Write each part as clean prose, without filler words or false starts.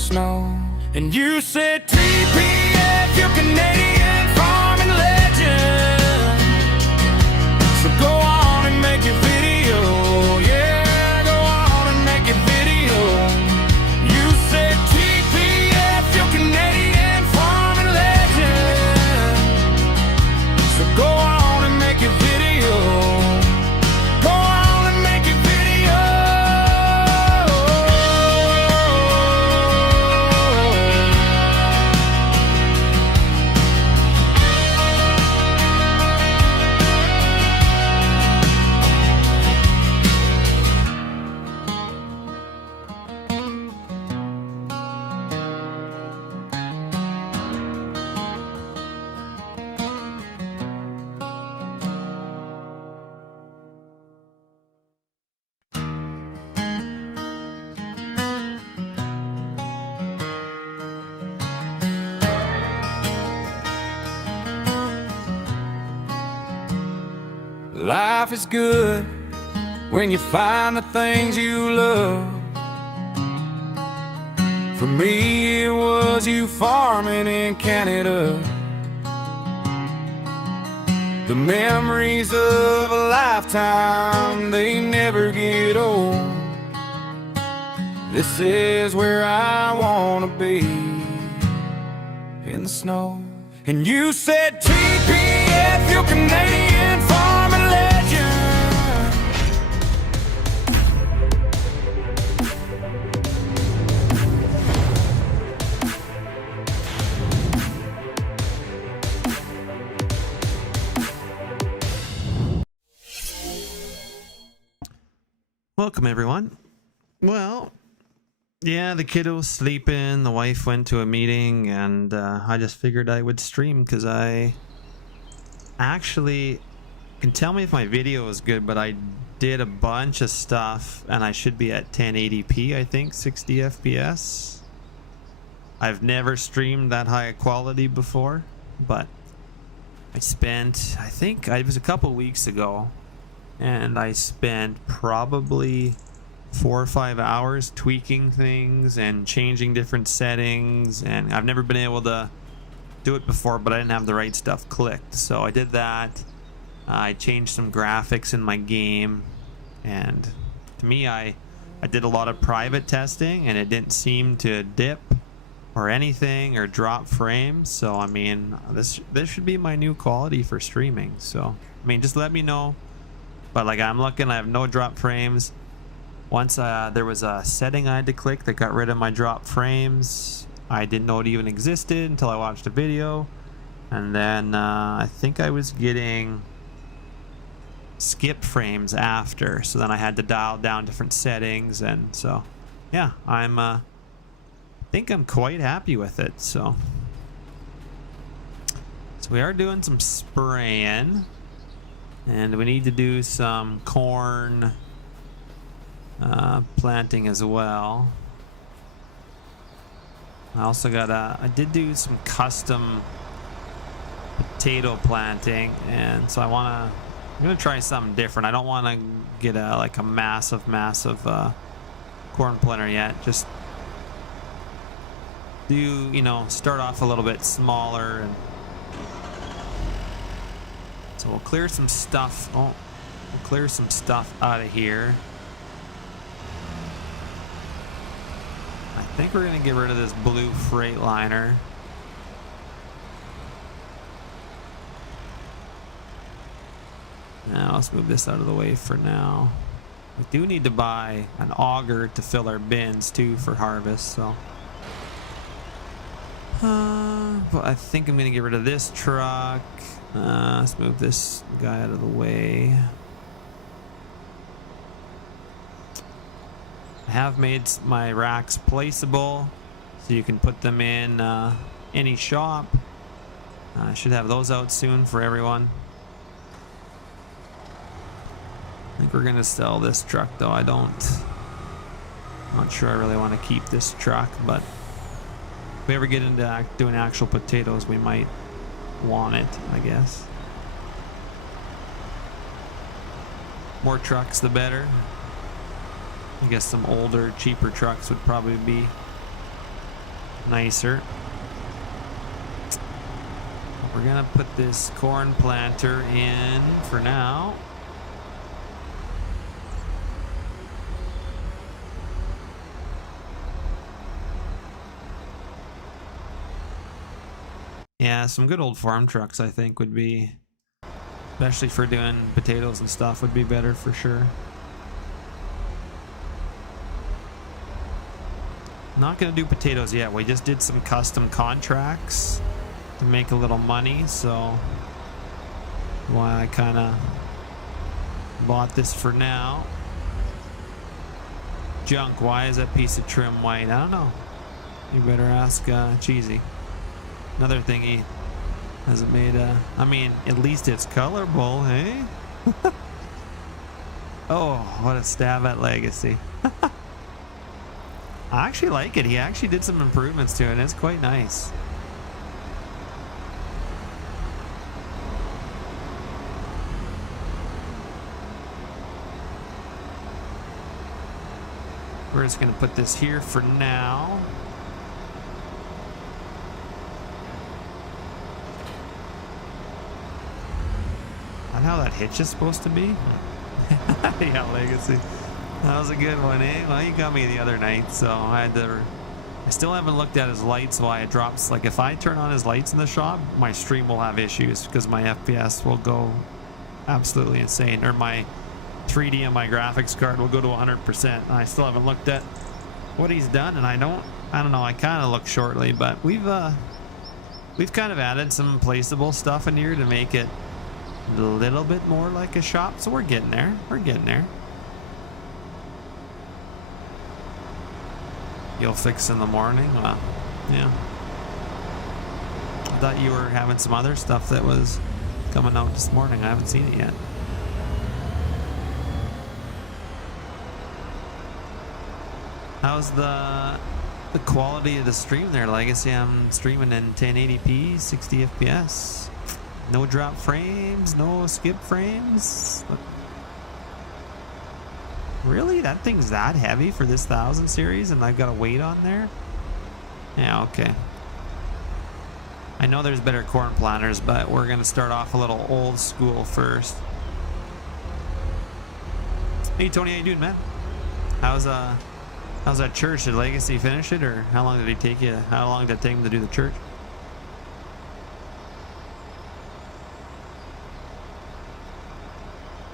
snow. And you said TPF, you're Canadian farming legend. So go on and make your video, yeah, go on and make your video. You said TPF, you're Canadian farming legend. So go on and make your video. Go on and make your video. Life is good when you find the things you love. For me, it was you farming in Canada. The memories of a lifetime, they never get old. This is where I wanna be, in the snow. And you said TPF, you're Canadian farming legend. Welcome everyone. Well, yeah, the kid was sleeping, the wife went to a meeting, and I just figured I would stream because I actually can tell me if my video is good, but I did a bunch of stuff and I should be at 1080p, I think, 60 FPS. I've never streamed that high quality before, but I think it was a couple weeks ago, and I spent probably 4 or 5 hours tweaking things and changing different settings, and I've never been able to do it before, but I didn't have the right stuff clicked, so I did that. I changed some graphics in my game, and to me, I did a lot of private testing and it didn't seem to dip or anything or drop frames. So I mean, this should be my new quality for streaming. So I mean, just let me know. But like, I'm looking, I have no drop frames. Once there was a setting I had to click that got rid of my drop frames. I didn't know it even existed until I watched a video, and then I think I was getting skip frames after, so then I had to dial down different settings, and so yeah, I think I'm quite happy with it. So we are doing some spraying, and we need to do some corn planting as well. I also got I did do some custom potato planting, and so I'm gonna try something different. I don't want to get like a massive corn planter yet. Just do, you know, start off a little bit smaller, and so we'll clear some stuff. We'll clear some stuff out of here. I think we're gonna get rid of this blue Freightliner. Now let's move this out of the way for now. We do need to buy an auger to fill our bins too for harvest, so but I think I'm gonna get rid of this truck. Let's move this guy out of the way. I have made my racks placeable, so you can put them in any shop. I should have those out soon for everyone. I think we're gonna sell this truck though. I'm not sure I really want to keep this truck, but if we ever get into doing actual potatoes, we might want it, I guess. More trucks the better. I guess some older, cheaper trucks would probably be nicer. We're gonna put this corn planter in for now. Yeah, some good old farm trucks I think would be, especially for doing potatoes and stuff, would be better for sure. Not gonna do potatoes yet. We just did some custom contracts to make a little money, so why I kind of bought this for now. Junk, why is that piece of trim white? I don't know. You better ask Cheesy. Another thing he hasn't made I mean, at least it's colorable, hey? Oh, what a stab at Legacy. I actually like it. He actually did some improvements to it. It's quite nice. We're just going to put this here for now. Not how that hitch is supposed to be. Yeah, Legacy. That was a good one, eh? Well, you got me the other night, so I still haven't looked at his lights while it drops. Like, if I turn on his lights in the shop, my stream will have issues because my FPS will go absolutely insane, or my 3D on my graphics card will go to 100%. I still haven't looked at what he's done, and I don't know. I kind of look shortly, but we've kind of added some placeable stuff in here to make it a little bit more like a shop, so we're getting there. We're getting there. You'll fix in the morning? Well, yeah. I thought you were having some other stuff that was coming out this morning. I haven't seen it yet. How's the quality of the stream there, Legacy? I'm streaming in 1080p, 60 FPS. No drop frames, no skip frames. Really? That thing's that heavy for this 1000 series and I've got a weight on there? Yeah, okay. I know there's better corn planters, but we're gonna start off a little old school first. Hey Tony, how you doing, man? How's that church? Did Legacy finish it, or how long did he take you? How long did it take him to do the church?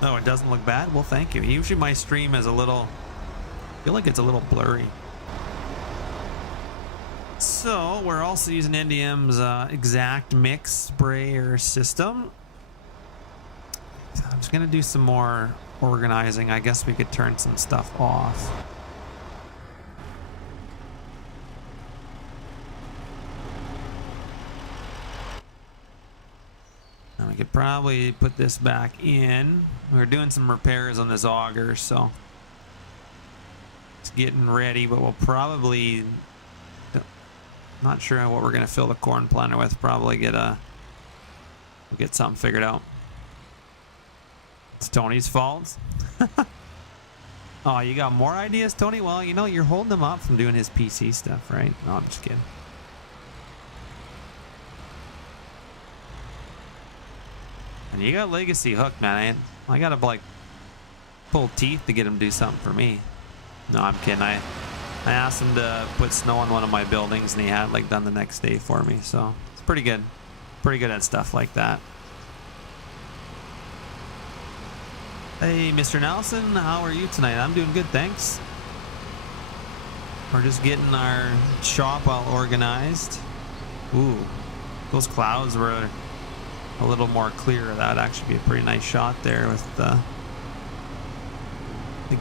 Oh, it doesn't look bad? Well, thank you. Usually my stream is a little, I feel like it's a little blurry. So we're also using NDM's exact mix sprayer system. I'm just gonna do some more organizing. I guess we could turn some stuff off. And we could probably put this back in. We're doing some repairs on this auger, so it's getting ready, but we'll probably, not sure what we're gonna fill the corn planter with. Probably we'll get something figured out. It's Tony's fault. Oh, you got more ideas, Tony? Well, you know, you're holding him up from doing his PC stuff, right? No, I'm just kidding. And you got Legacy hooked, man. I gotta like pull teeth to get him to do something for me. No, I'm kidding. I asked him to put snow on one of my buildings, and he had like done the next day for me. So it's pretty good. Pretty good at stuff like that. Hey, Mr. Nelson, how are you tonight? I'm doing good, thanks. We're just getting our shop all organized. Ooh, those clouds were a little more clear. That would actually be a pretty nice shot there with the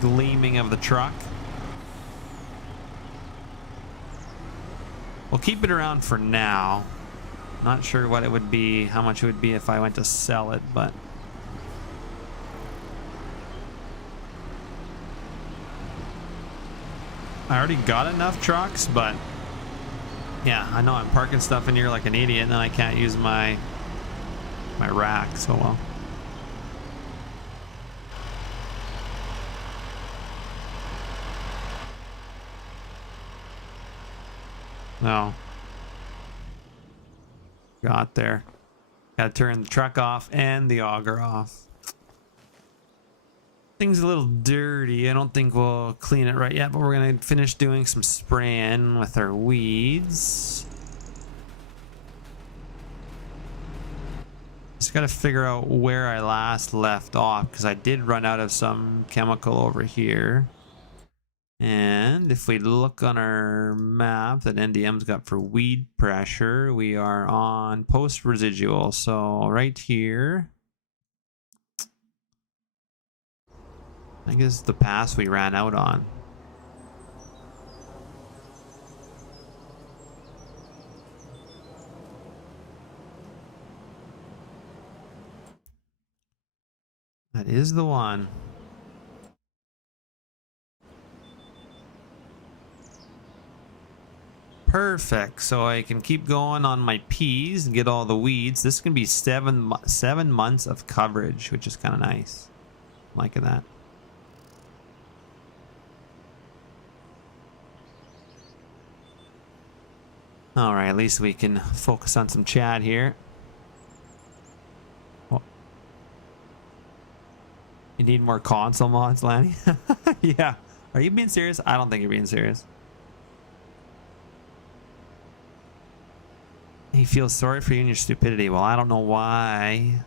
gleaming of the truck. We'll keep it around for now. Not sure what it would be, how much it would be if I went to sell it, but I already got enough trucks, but yeah, I know I'm parking stuff in here like an idiot, and then I can't use my rack, so well. No. Got there. Gotta turn the truck off and the auger off. Thing's a little dirty. I don't think we'll clean it right yet, but we're gonna finish doing some spraying with our weeds. Just gotta figure out where I last left off, because I did run out of some chemical over here. And if we look on our map that NDM's got for weed pressure, we are on post residual. So right here, I guess the pass we ran out on. That is the one. Perfect. So I can keep going on my peas and get all the weeds. This can be 7 months of coverage, which is kind of nice. I'm liking that. All right, at least we can focus on some chat here. Oh. You need more console mods, Lanny? Yeah. Are you being serious? I don't think you're being serious. He feels sorry for you and your stupidity. Well, I don't know why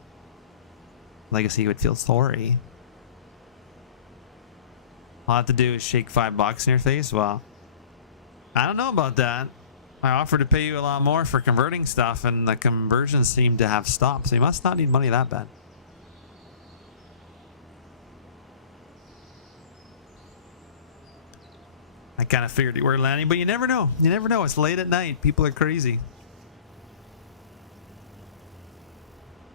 Legacy would feel sorry. All I have to do is shake $5 in your face. Well, I don't know about that. I offered to pay you a lot more for converting stuff, and the conversions seem to have stopped. So you must not need money that bad. I kind of figured you were, Lanny, but you never know. You never know. It's late at night. People are crazy.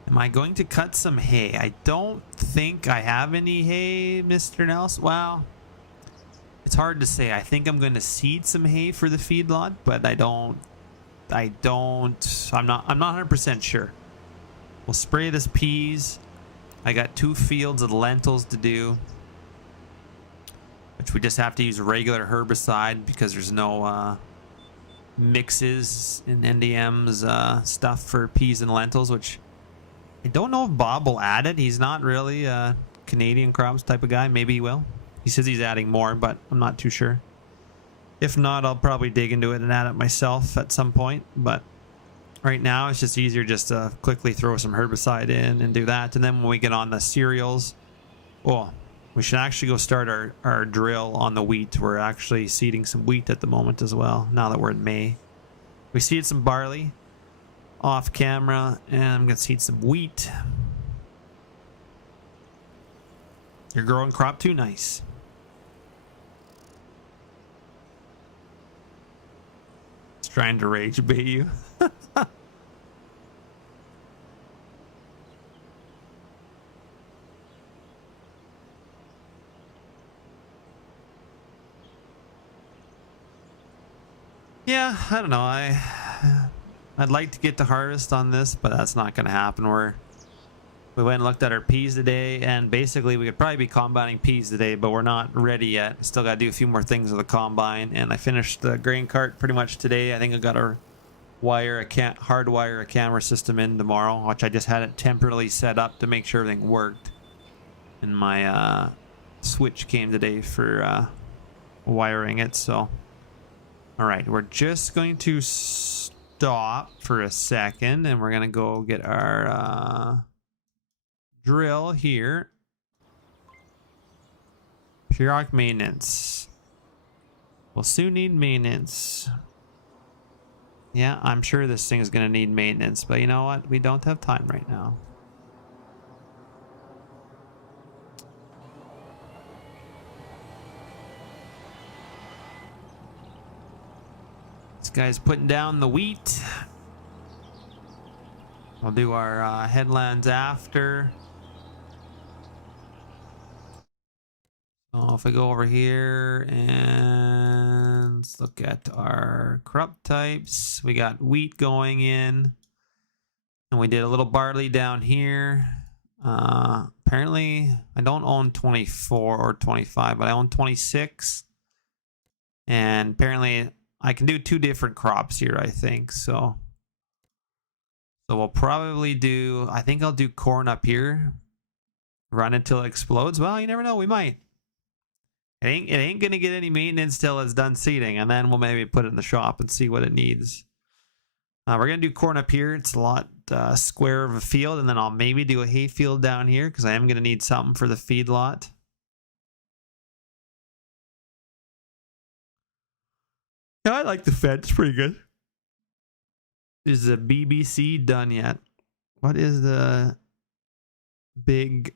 Am I going to cut some hay? I don't think I have any hay, Mr. Nelson. Well, it's hard to say. I think I'm going to seed some hay for the feedlot, but I'm not 100% sure. We'll spray this peas. I got 2 fields of lentils to do, which we just have to use regular herbicide because there's no mixes in NDM's stuff for peas and lentils, which I don't know if Bob will add it. He's not really a Canadian crops type of guy. Maybe he will. He says he's adding more, but I'm not too sure. If not, I'll probably dig into it and add it myself at some point. But right now, it's just easier just to quickly throw some herbicide in and do that. And then when we get on the cereals, well, we should actually go start our drill on the wheat. We're actually seeding some wheat at the moment as well, now that we're in May. We seeded some barley off camera, and I'm gonna seed some wheat. You're growing crop too nice. It's trying to rage bait you. Yeah, I don't know. I'd like to get to harvest on this, but that's not going to happen. We went and looked at our peas today, and basically we could probably be combining peas today, but we're not ready yet. Still got to do a few more things with the combine, and I finished the grain cart pretty much today. I think I got to hardwire a camera system in tomorrow, which I just had it temporarily set up to make sure everything worked. And my switch came today for wiring it. So, all right, we're just going to stop for a second, and we're gonna go get our drill here. Periodic maintenance. We'll soon need maintenance. Yeah, I'm sure this thing is gonna need maintenance, but you know what? We don't have time right now. This guy's putting down the wheat. We'll do our headlands after. So if I go over here and let's look at our crop types, we got wheat going in, and we did a little barley down here. Apparently I don't own 24 or 25, but I own 26, and apparently I can do 2 different crops here, I think. So we'll probably do, I think I'll do corn up here. Run it till it explodes. Well, you never know, we might. It ain't gonna get any maintenance till it's done seeding, and then we'll maybe put it in the shop and see what it needs. We're gonna do corn up here. It's a lot square of a field, and then I'll maybe do a hay field down here because I am gonna need something for the feed lot. Yeah, I like the fence. Pretty good. Is the BBC done yet? What is the big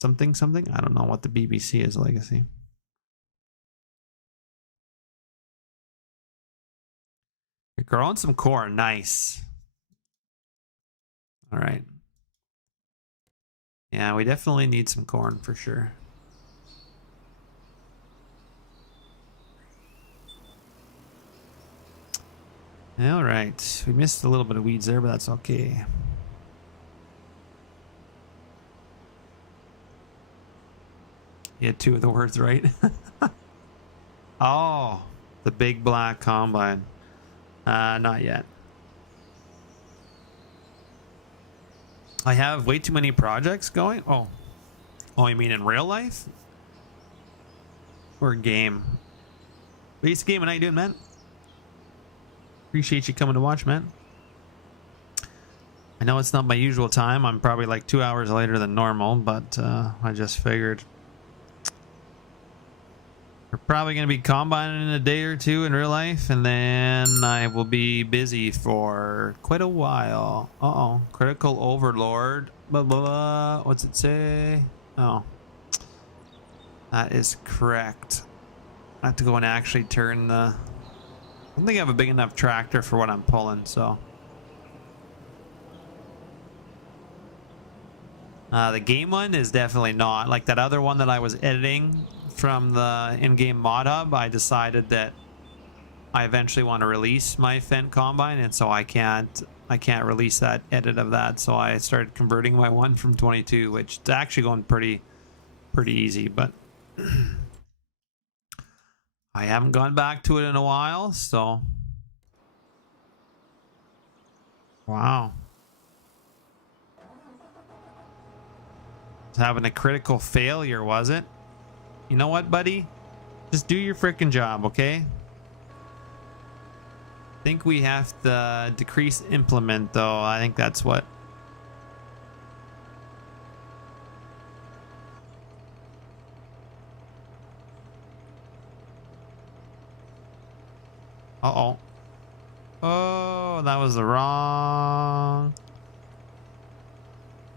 something something? I don't know what the BBC is, Legacy. You're growing some corn. Nice. All right. Yeah, we definitely need some corn for sure. All right. We missed a little bit of weeds there, but that's okay. You had 2 of the words right. Oh, the big black combine. Not yet. I have way too many projects going. Oh, you mean in real life? Or game? Base game, how you doing, man? Appreciate you coming to watch, man. I know it's not my usual time. I'm probably like 2 hours later than normal, but I just figured we're probably going to be combining in a day or 2 in real life, and then I will be busy for quite a while. Uh-oh. Critical overlord. Blah, blah, blah. What's it say? Oh. That is correct. I have to go and actually turn the... I don't think I have a big enough tractor for what I'm pulling, so... The game one is definitely not. Like that other one that I was editing from the in-game mod hub, I decided that I eventually want to release my Fendt combine, and so I can't release that edit of that, so I started converting my one from 22, which is actually going pretty easy, but I haven't gone back to it in a while, so wow. Having a critical failure, was it? You know what, buddy? Just do your freaking job, okay? I think we have to decrease implement, though. I think that's what... Uh-oh. Oh, that was the wrong...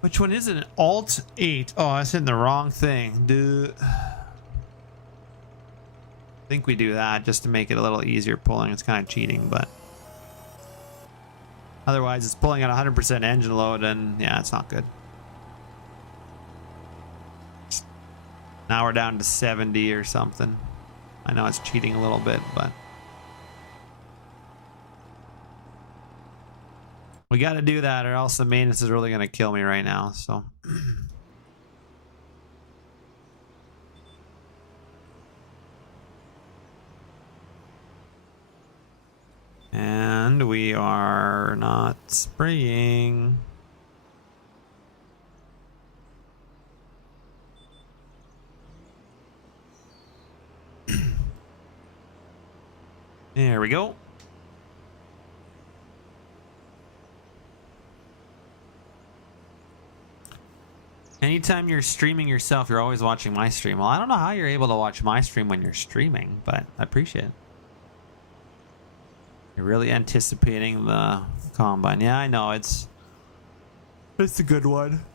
Which one is it? Alt 8. Oh, I was hitting the wrong thing. Dude. I think we do that just to make it a little easier pulling. It's kind of cheating, but otherwise it's pulling at 100% engine load, and yeah, it's not good. Now we're down to 70 or something. I know it's cheating a little bit, but we got to do that, or else the maintenance is really going to kill me right now. So and we are not spraying. There we go. Anytime you're streaming yourself, you're always watching my stream. Well, I don't know how you're able to watch my stream when you're streaming, but I appreciate it. You're really anticipating the combine. Yeah, I know. It's a good one.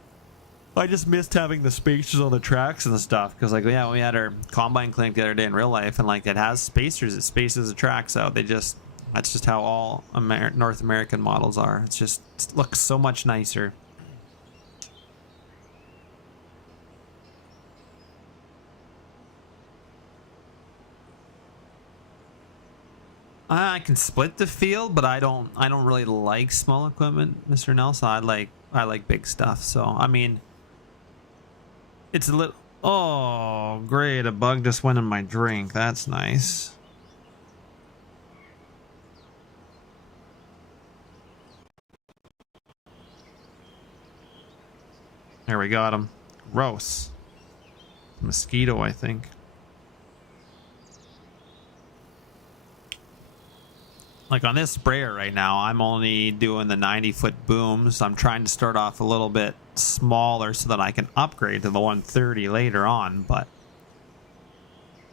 I just missed having the spacers on the tracks and stuff, because like, yeah, we had our combine clinic the other day in real life, and like it has spacers. It spaces the tracks out. That's just how all North American models are. It looks so much nicer. I can split the field, but I don't really like small equipment, Mr. Nelson. I like big stuff. So I mean, it's a little... Oh, great, a bug just went in my drink. That's nice. There, we got him. Gross. Mosquito, I think. Like on this sprayer right now, I'm only doing the 90-foot booms. I'm trying to start off a little bit smaller so that I can upgrade to the 130 later on.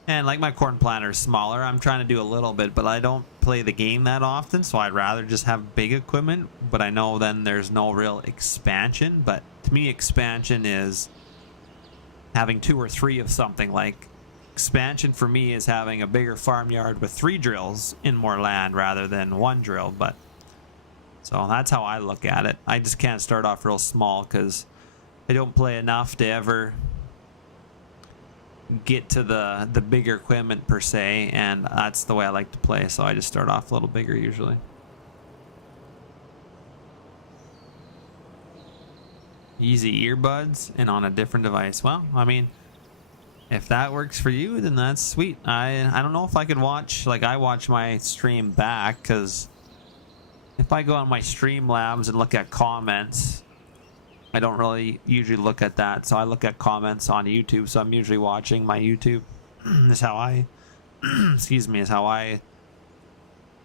And like my corn planter is smaller, I'm trying to do a little bit, but I don't play the game that often, so I'd rather just have big equipment. But I know then there's no real expansion. But to me, expansion is having 2 or 3 of something. Like expansion for me is having a bigger farmyard with 3 drills in more land rather than 1 drill. But so that's how I look at it. I just can't start off real small because I don't play enough to ever get to the bigger equipment per se, and that's the way I like to play. So I just start off a little bigger usually. Easy earbuds and on a different device. Well, I mean, if that works for you, then that's sweet. I don't know if I could watch, like I watch my stream back, because if I go on my Streamlabs and look at comments, I don't really usually look at that. So I look at comments on YouTube. So I'm usually watching my YouTube. Is how I, excuse me, is how I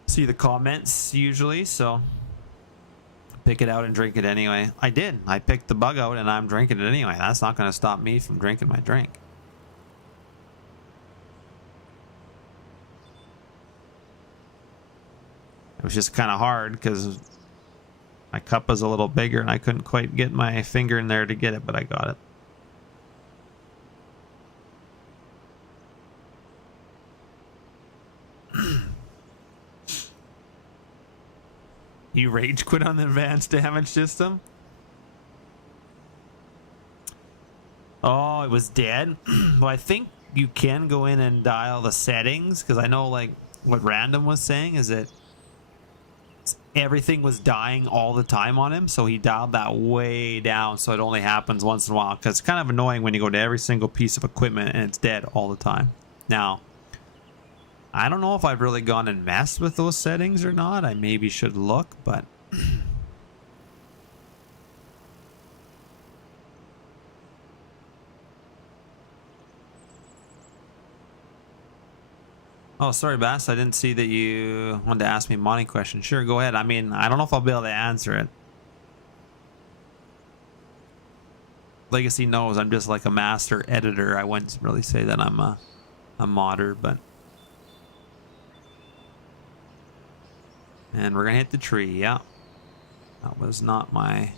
see the comments usually. So pick it out and drink it anyway. I did. I picked the bug out and I'm drinking it anyway. That's not going to stop me from drinking my drink. It was just kind of hard because my cup was a little bigger and I couldn't quite get my finger in there to get it, but I got it. You rage quit on the advanced damage system? Oh, it was dead? Well, I think you can go in and dial the settings, because I know like what Random was saying is that everything was dying all the time on him, so he dialed that way down so it only happens once in a while, because it's kind of annoying when you go to every single piece of equipment and it's dead all the time. Now, I don't know if I've really gone and messed with those settings or not. I maybe should look, but oh, sorry, Bass. I didn't see that you wanted to ask me a money question. Sure, go ahead. I mean, I don't know if I'll be able to answer it. Legacy knows I'm just like a master editor. I wouldn't really say that I'm a modder, but... And we're gonna hit the tree. Yeah, that was not my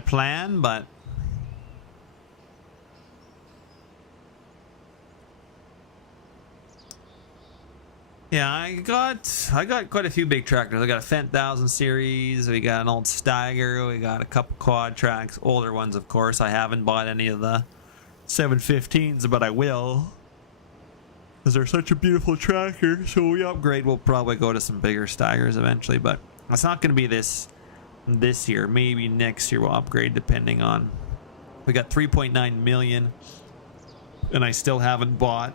plan, but yeah, I got quite a few big tractors. I got a Fendt 1000 series. We got an old Steiger. We got a couple quad tracks, older ones, of course. I haven't bought any of the 715s, but I will, because they're such a beautiful tractor. So we upgrade, we'll probably go to some bigger Steigers eventually, but it's not going to be this year. Maybe next year we'll upgrade, depending on... We got 3.9 million, and I still haven't bought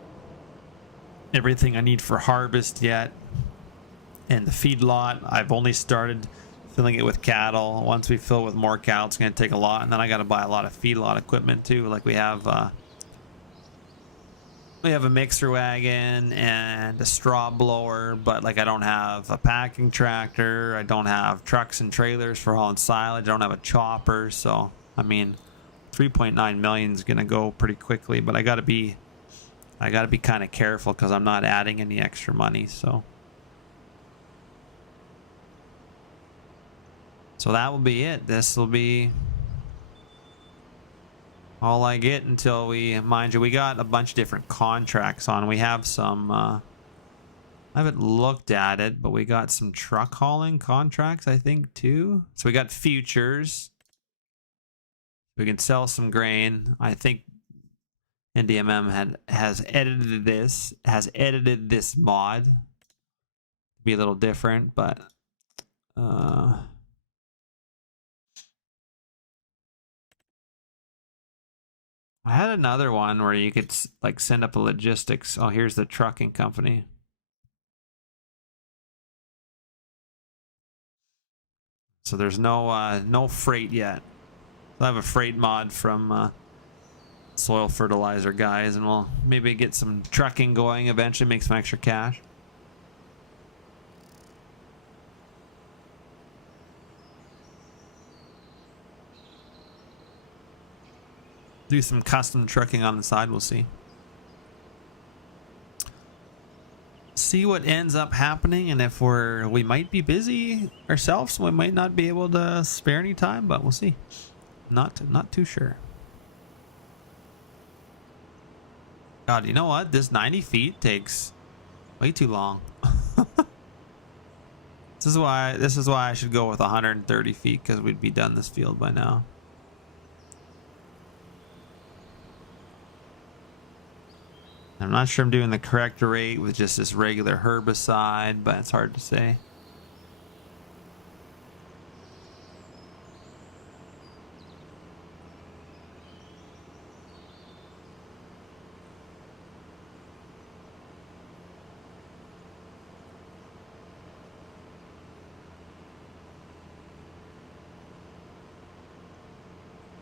everything I need for harvest yet. And the feedlot, I've only started filling it with cattle. Once we fill with more cattle, it's going to take a lot, and then I got to buy a lot of feedlot equipment too. Like we have a mixer wagon and a straw blower, but like I don't have a packing tractor. I don't have trucks and trailers for hauling silage. I don't have a chopper. So I mean, 3.9 million is gonna go pretty quickly, but I gotta be kind of careful because I'm not adding any extra money. So that will be it. This will be all I get until we, mind you, we got a bunch of different contracts on. We have some, I haven't looked at it, but we got some truck hauling contracts, I think, too. So we got futures. We can sell some grain. I think NDMM has edited this mod to be a little different, but I had another one where you could like send up a logistics. Oh, here's the trucking company. So there's no freight yet. I have a freight mod from soil fertilizer guys, and we'll maybe get some trucking going eventually, make some extra cash. Do some custom trucking on the side, we'll see. See what ends up happening, and if we might be busy ourselves, so we might not be able to spare any time, but we'll see. Not too sure. God, you know what? This 90 feet takes way too long. This is why I should go with 130 feet, because we'd be done this field by now. I'm not sure I'm doing the correct rate with just this regular herbicide, but it's hard to say.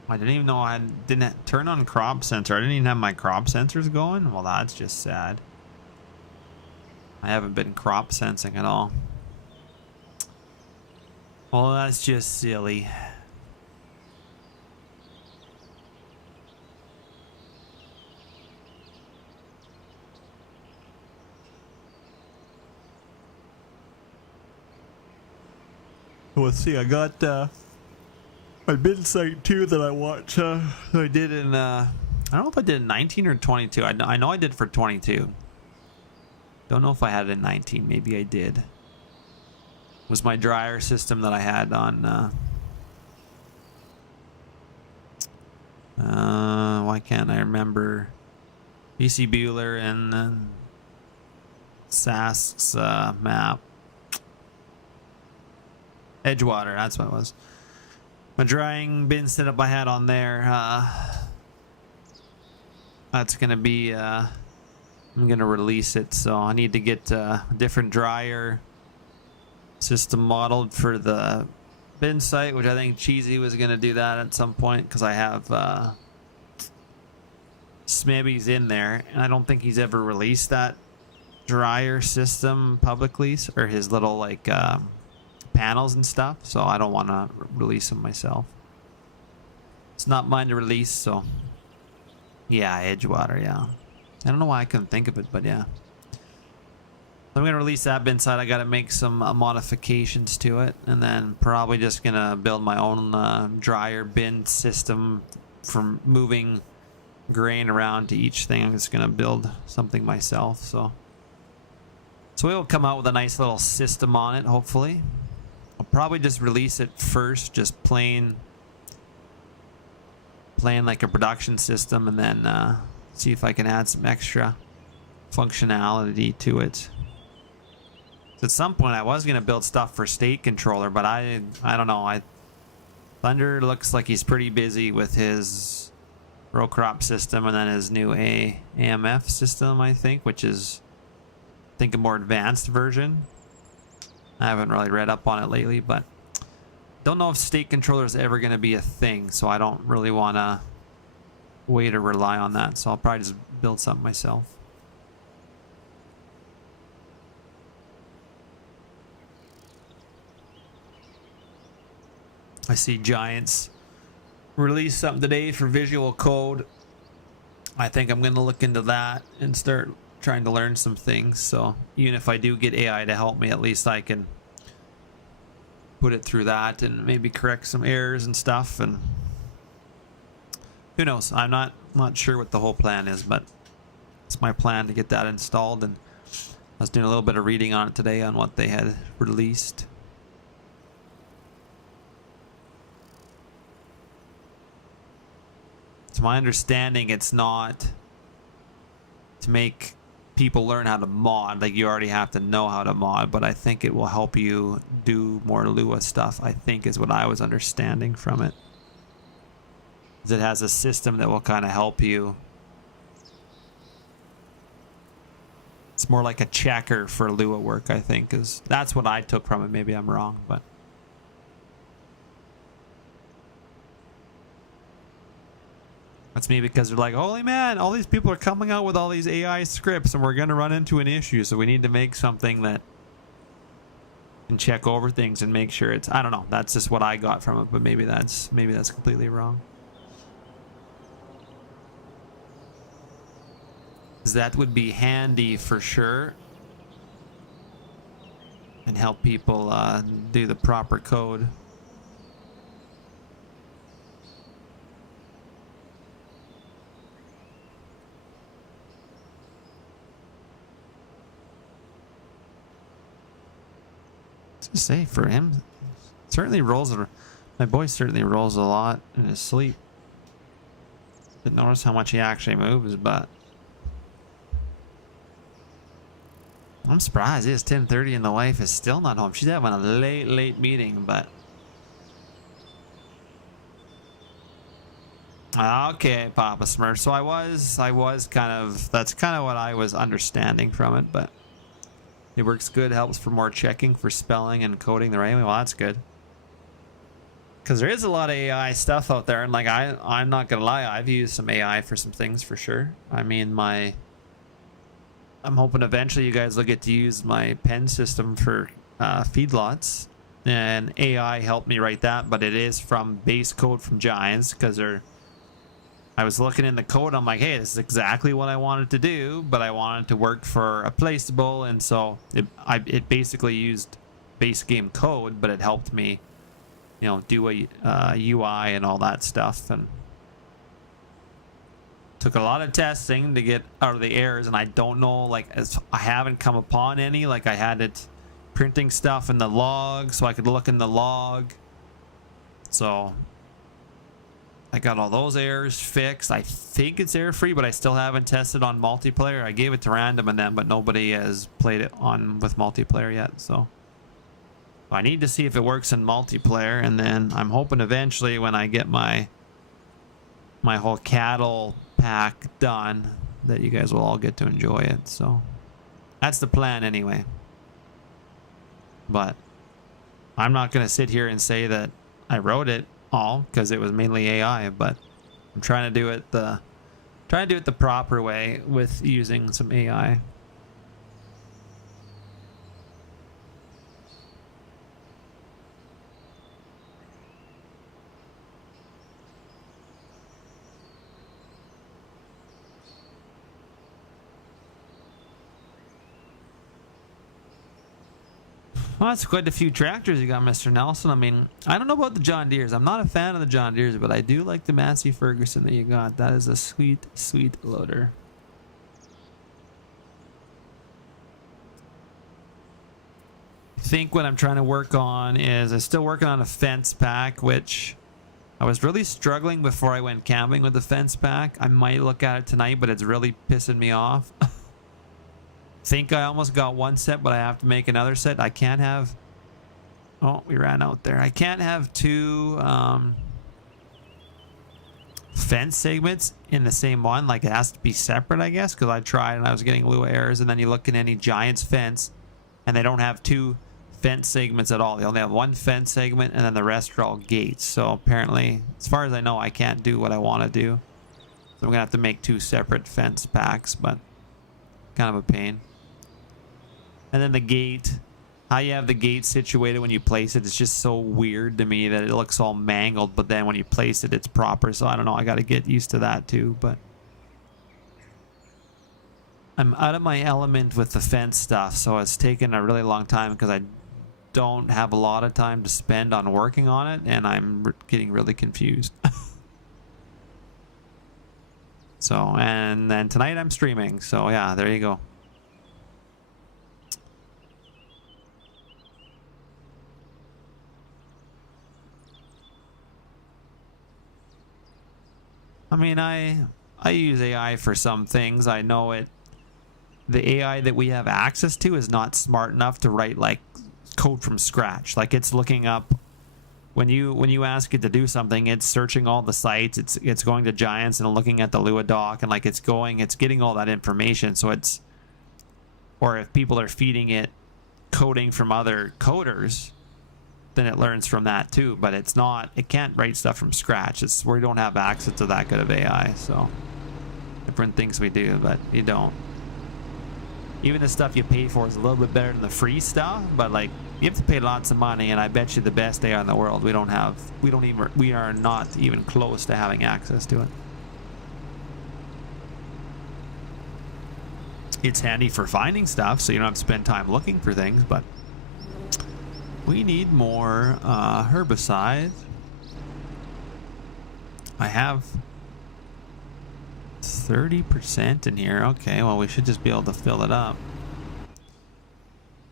I didn't even know I didn't turn on crop sensor. I didn't even have my crop sensors going. Well, that's just sad. I haven't been crop sensing at all. Well, that's just silly. Let's see. I got my bin site too that I watch. I did in I don't know if I did in 19 or 22. I know I did for 22. Don't know if I had it in 19. Maybe I did. It was my dryer system that I had on why can't I remember? BC Bueller and Sask's map. Edgewater, that's what it was. My drying bin setup I had on there, that's gonna be I'm gonna release it, so I need to get a different dryer system modeled for the bin site, which I think Cheesy was gonna do that at some point, because I have Smebby's in there, and I don't think he's ever released that dryer system publicly, or his little like panels and stuff, so I don't want to release them myself. It's not mine to release, so yeah, Edgewater, yeah. I don't know why I couldn't think of it, but yeah. I'm gonna release that bin side. I gotta make some modifications to it, and then probably just gonna build my own dryer bin system from moving grain around to each thing. I'm just gonna build something myself, so we'll come out with a nice little system on it, hopefully. I'll probably just release it first, just plain like a production system, and then see if I can add some extra functionality to it. So at some point I was gonna build stuff for state controller, but I don't know. Thunder looks like he's pretty busy with his row crop system, and then his new AMF system, I think, which is a more advanced version. I haven't really read up on it lately, but don't know if state controller is ever going to be a thing, so I don't really want to wait or rely on that, so I'll probably just build something myself. I see Giants release something today for visual code. I think I'm going to look into that and start trying to learn some things, so even if I do get AI to help me, at least I can put it through that and maybe correct some errors and stuff, and who knows. I'm not sure what the whole plan is, but it's my plan to get that installed, and I was doing a little bit of reading on it today on what they had released. To my understanding, it's not to make people learn how to mod, like you already have to know how to mod, but I think it will help you do more Lua stuff, I think is what I was understanding from it. It has a system that will kind of help you. It's more like a checker for Lua work, I think, is that's what I took from it. Maybe I'm wrong, but That's me, because they're like, holy man, all these people are coming out with all these AI scripts and we're going to run into an issue. So we need to make something that can check over things and make sure it's, I don't know. That's just what I got from it, but maybe that's completely wrong. 'Cause that would be handy for sure. And help people do the proper code. To say for him, certainly rolls. My boy certainly rolls a lot in his sleep. Didn't notice how much he actually moves, but I'm surprised. It's 10:30 and the wife is still not home. She's having a late meeting, but okay, Papa Smurf. So I was kind of, that's kind of what I was understanding from it, but. It works good, helps for more checking for spelling and coding the right way. Well, that's good. Because there is a lot of AI stuff out there, and like I'm not gonna lie, I've used some AI for some things for sure. I mean, I'm hoping eventually you guys will get to use my pen system for feedlots, and AI helped me write that, but it is from base code from Giants, because I was looking in the code, I'm like, hey, this is exactly what I wanted to do, but I wanted to work for a placeable, and so it basically used base game code, but it helped me, you know, do a UI and all that stuff, and took a lot of testing to get out of the errors, and I don't know, like, as I haven't come upon any. Like, I had it printing stuff in the log so I could look in the log, so I got all those errors fixed. I think it's error free, but I still haven't tested on multiplayer. I gave it to random and them, but nobody has played it on with multiplayer yet. So I need to see if it works in multiplayer, and then I'm hoping eventually when I get my whole cattle pack done that you guys will all get to enjoy it. So that's the plan anyway. But I'm not going to sit here and say that I wrote it all, because it was mainly AI, but I'm trying to do it the proper way with using some AI. Well, that's quite a few tractors you got, Mr. Nelson. I mean, I don't know about the John Deeres. I'm not a fan of the John Deeres, but I do like the Massey Ferguson that you got. That is a sweet, sweet loader. I think what I'm trying to work on is I'm still working on a fence pack, which I was really struggling before I went camping with the fence pack. I might look at it tonight, but it's really pissing me off. Think I almost got one set, but I have to make another set. I can't have, oh, we ran out there. I can't have two fence segments in the same one. Like, it has to be separate, I guess, because I tried and I was getting Lua errors. And then you look at any Giants fence and they don't have two fence segments at all. They only have one fence segment, and then the rest are all gates. So apparently, as far as I know, I can't do what I want to do. So I'm gonna have to make two separate fence packs, but kind of a pain. And then the gate, how you have the gate situated when you place it, it's just so weird to me that it looks all mangled, but then when you place it, it's proper. So I don't know, I got to get used to that too. But I'm out of my element with the fence stuff, so it's taken a really long time because I don't have a lot of time to spend on working on it, and I'm getting really confused. So, and then tonight I'm streaming, so yeah, there you go. I mean, I use AI for some things. I know it. The AI that we have access to is not smart enough to write like code from scratch. Like, it's looking up when you ask it to do something, it's searching all the sites. It's going to Giants and looking at the Lua doc, and like it's getting all that information. So it's, or if people are feeding it coding from other coders, then it learns from that too. But it's not, it can't write stuff from scratch. It's, we don't have access to that good of AI. So different things we do, but you don't. Even the stuff you pay for is a little bit better than the free stuff, but like you have to pay lots of money, and I bet you the best AI in the world we are not even close to having access to it. It's handy for finding stuff, so you don't have to spend time looking for things, but we need more herbicide. I have 30% in here. Okay, well, we should just be able to fill it up.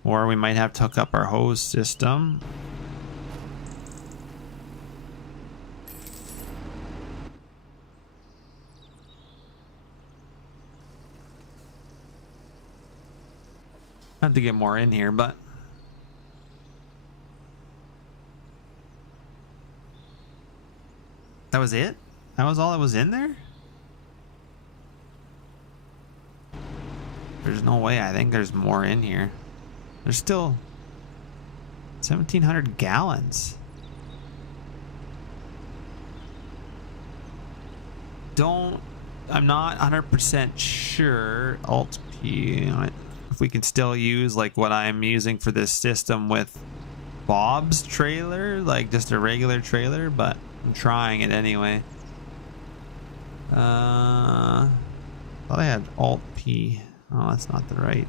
Or we might have to hook up our hose system. I have to get more in here, but that was it? That was all that was in there? There's no way. I think there's more in here. There's still 1,700 gallons. I'm not 100% sure. Alt P. If we can still use like what I'm using for this system with Bob's trailer, like just a regular trailer, but I'm trying it anyway. Thought I had Alt P. Oh, that's not the right.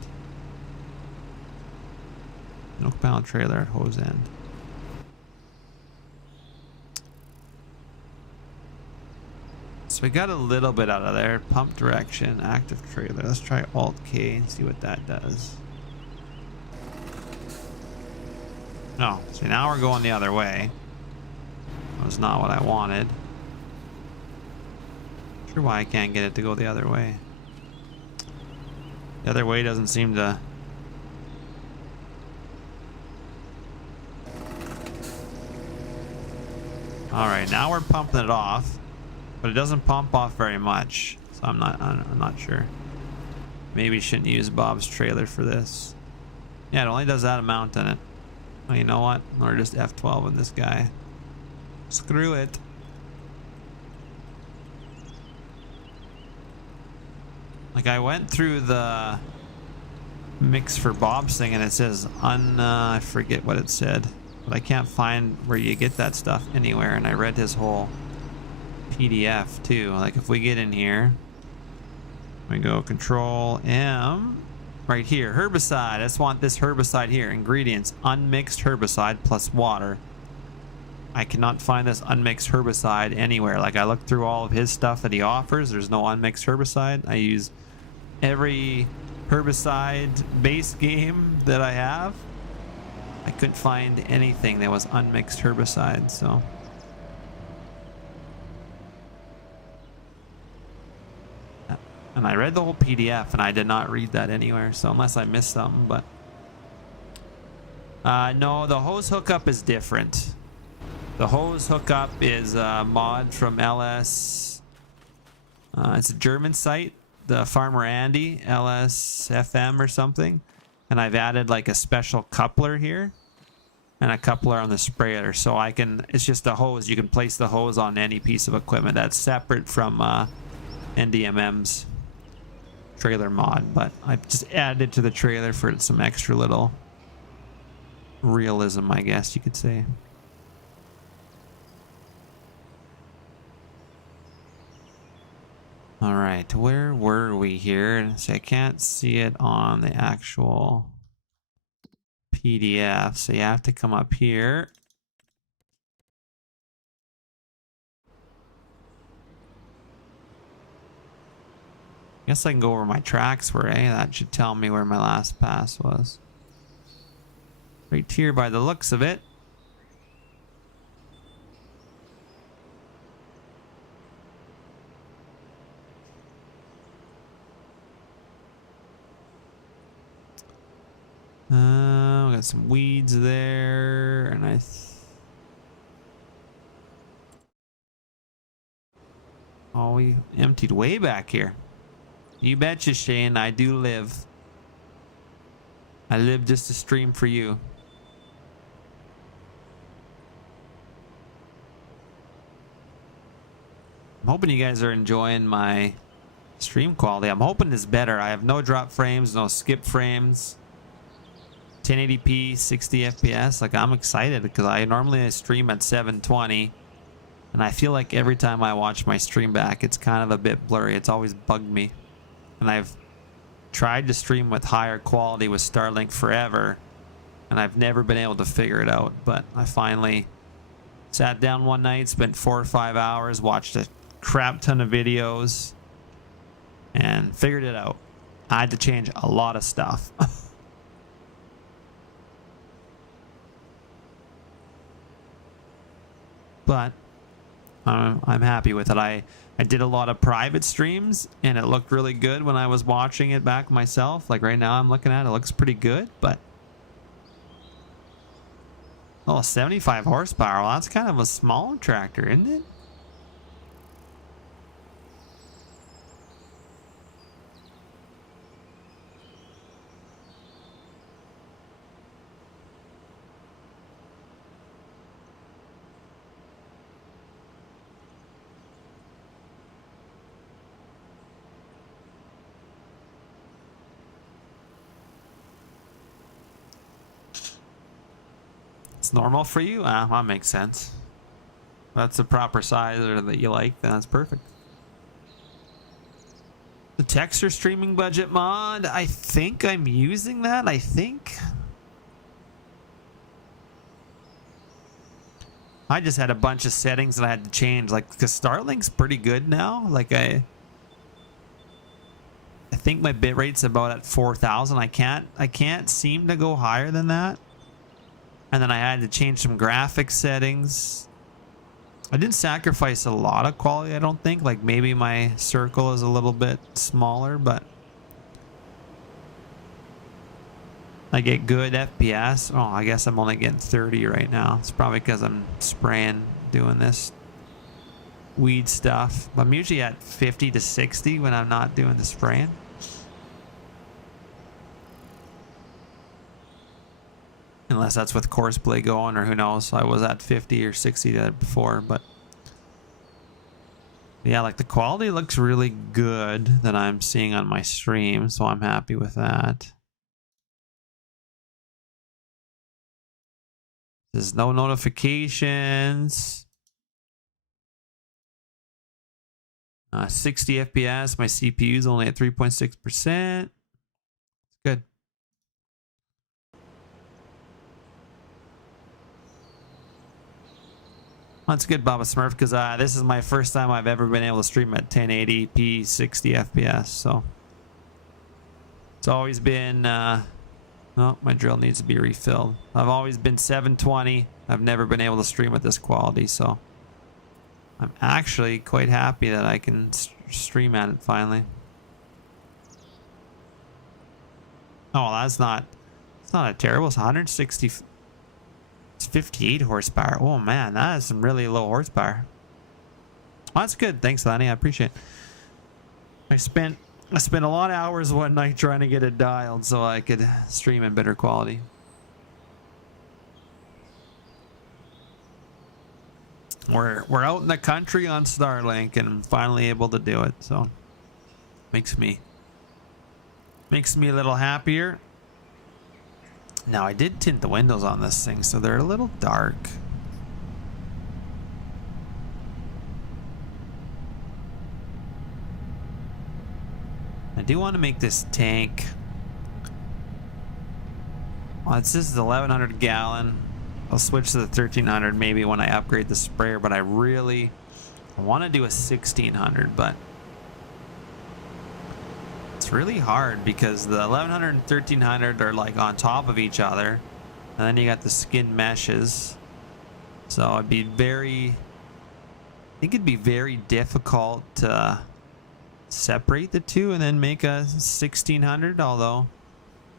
Milk panel trailer at hose end. So we got a little bit out of there. Pump direction, active trailer. Let's try Alt K and see what that does. No, see now we're going the other way. That was not what I wanted. Not sure why I can't get it to go the other way. The other way doesn't seem to. All right, now we're pumping it off, but it doesn't pump off very much. So I'm not sure. Maybe shouldn't use Bob's trailer for this. Yeah, it only does that amount in it. Well, you know what? Or just F12 in this guy. Screw it. Like I went through the mix for Bob's thing and it says I forget what it said, but I can't find where you get that stuff anywhere. And I read his whole PDF too. Like if we get in here, we go Control M, right here, herbicide. I just want this herbicide here. Ingredients: unmixed herbicide plus water. I cannot find this unmixed herbicide anywhere. Like I looked through all of his stuff that he offers. There's no unmixed herbicide. I use every herbicide base game that I have. I couldn't find anything that was unmixed herbicide, so. And I read the whole PDF and I did not read that anywhere, so unless I missed something, but. No, the hose hookup is different. The hose hookup is a mod from LS. It's a German site, the Farmer Andy, LSFM or something. And I've added like a special coupler here and a coupler on the sprayer. So I can, it's just a hose. You can place the hose on any piece of equipment. That's separate from NDMM's trailer mod. But I've just added it to the trailer for some extra little realism, I guess you could say. All right, where were we here? So I can't see it on the actual PDF, so you have to come up here. Guess I can go where my tracks were, eh? That should tell me where my last pass was. Right here by the looks of it. We got some weeds there, and oh, we emptied way back here. You betcha, Shane. I do live. I live just to stream for you. I'm hoping you guys are enjoying my stream quality. I'm hoping it's better. I have no drop frames, no skip frames. 1080p, 60 FPS. Like, I'm excited because I normally stream at 720, and I feel like every time I watch my stream back, it's kind of a bit blurry. It's always bugged me, and I've tried to stream with higher quality with Starlink forever, and I've never been able to figure it out. But I finally sat down one night, spent 4 or 5 hours, watched a crap ton of videos, and figured it out. I had to change a lot of stuff. But I'm happy with it. I did a lot of private streams, and it looked really good when I was watching it back myself. Like right now I'm looking at it, it looks pretty good, but oh, 75 horsepower. Well, that's kind of a small tractor, isn't it? It's normal for you? That makes sense. That's the proper size or that you like, then that's perfect. The texture streaming budget mod, I think I'm using that. I just had a bunch of settings that I had to change. Like, because Starlink's pretty good now. Like, I think my bitrate's about at 4,000. I can't seem to go higher than that. And then I had to change some graphics settings. I didn't sacrifice a lot of quality, I don't think. Like, maybe my circle is a little bit smaller, but I get good FPS. Oh, I guess I'm only getting 30 right now. It's probably because I'm spraying, doing this weed stuff. I'm usually at 50 to 60 when I'm not doing the spraying. Unless that's with courseplay going, or who knows. I was at 50 or 60 before, but yeah, like the quality looks really good that I'm seeing on my stream, so I'm happy with that. There's no notifications. 60 FPS. My CPU is only at 3.6%. Good. That's good, Baba Smurf, because this is my first time I've ever been able to stream at 1080p 60 FPS, so it's always been oh, my drill needs to be refilled. I've always been 720. I've never been able to stream at this quality, so I'm actually quite happy that I can stream at it finally. Oh, that's not, it's not a terrible. It's 160. It's 58 horsepower. Oh man, that is some really low horsepower. Well, that's good. Thanks, Lenny. I appreciate it. I spent a lot of hours one night trying to get it dialed so I could stream in better quality. We're out in the country on Starlink, and I'm finally able to do it. So makes me a little happier. Now, I did tint the windows on this thing, so they're a little dark. I do want to make this tank. Well, this is 1,100 gallon. I'll switch to the 1,300 maybe when I upgrade the sprayer, but I want to do a 1,600, but it's really hard because the 1,100 and 1,300 are like on top of each other, and then you got the skin meshes, so it'd be I think it'd be very difficult to separate the two and then make a 1,600, although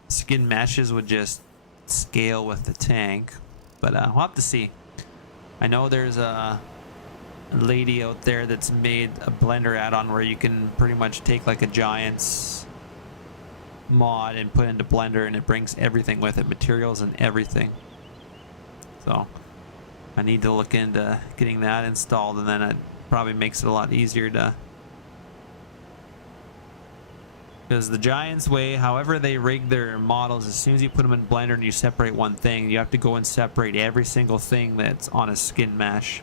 skin meshes would just scale with the tank. But we'll have to see. I know there's a lady out there that's made a blender add-on where you can pretty much take like a Giants mod and put into Blender, and it brings everything with it, materials and everything. So I need to look into getting that installed, and then probably makes it a lot easier to, because the Giants way, however they rig their models, as soon as you put them in Blender and you separate one thing, you have to go and separate every single thing that's on a skin mesh.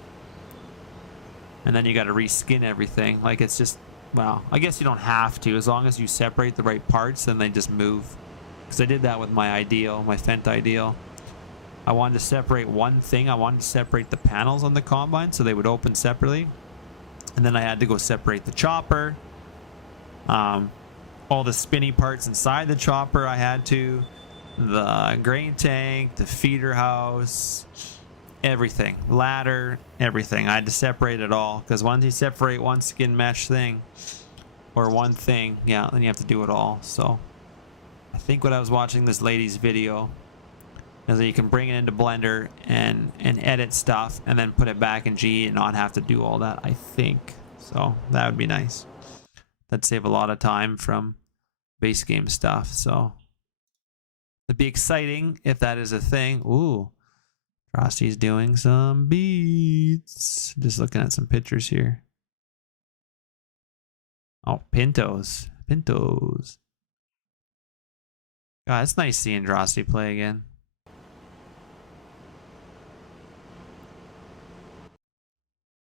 And then you got to reskin everything. Like, it's just, well, I guess you don't have to. As long as you separate the right parts, then they just move. Because I did that with my Ideal, my Fendt Ideal. I wanted to separate one thing. I wanted to separate the panels on the Combine so they would open separately. And then I had to go separate the chopper. All the spinny parts inside the chopper I had to. The grain tank, the feeder house, everything. Ladder, everything. I had to separate it all. Because once you separate one skin mesh thing, or one thing, yeah, then you have to do it all. So I think when I was watching this lady's video, is that you can bring it into Blender and edit stuff and then put it back in G and not have to do all that, I think. So that would be nice. That'd save a lot of time from base game stuff. So it'd be exciting if that is a thing. Ooh, Frosty's doing some beats. Just looking at some pictures here. Oh, Pintos. Pintos. God, it's nice seeing Drosty play again.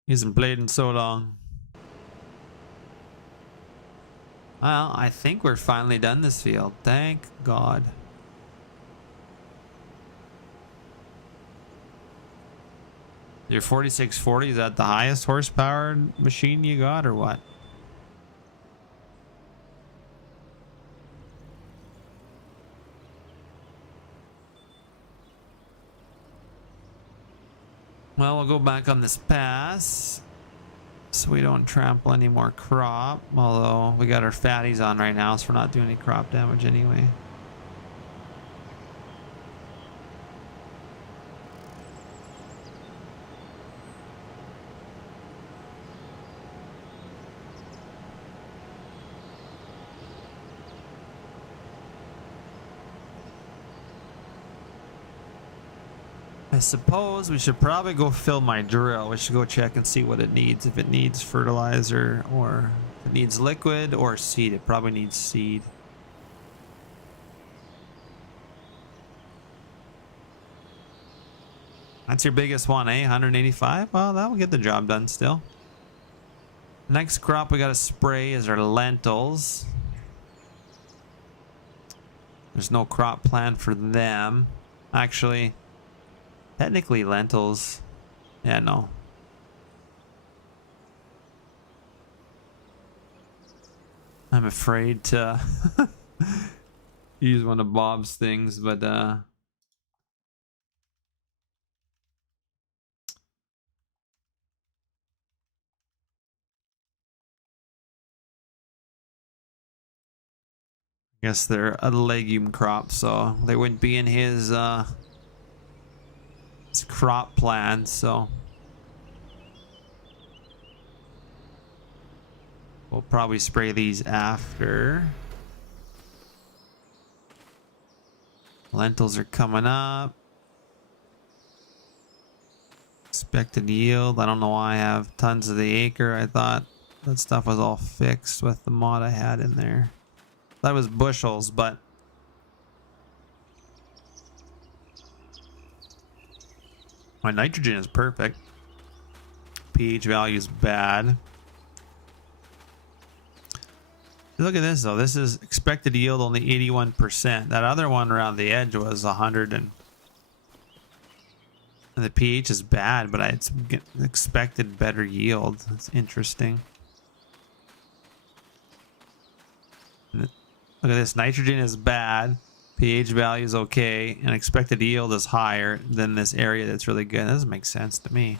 He hasn't played in so long. Well, I think we're finally done this field. Thank God. Your 4640, is that the highest horsepower machine you got or what? Well, we'll go back on this pass so we don't trample any more crop, although we got our fatties on right now, so we're not doing any crop damage anyway. I suppose we should probably go fill my drill. We should go check and see what it needs. If it needs fertilizer or if it needs liquid or seed. It probably needs seed. That's your biggest one, eh? 185? Well, that will get the job done still. Next crop we got to spray is our lentils. There's no crop plan for them. Actually, technically lentils. Yeah, no. I'm afraid to use one of Bob's things, but I guess they're a legume crop, so they wouldn't be in his crop plan, so we'll probably spray these after. Lentils are coming up. Expected yield. I don't know why I have tons of the acre. I thought that stuff was all fixed with the mod I had in there. That was bushels, but my nitrogen is perfect. pH value is bad. Look at this though. This is expected yield only 81%. That other one around the edge was 100 and the pH is bad, but it's expected better yield. That's interesting. Look at this. Nitrogen is bad. pH value is okay. And expected yield is higher than this area that's really good. That doesn't make sense to me.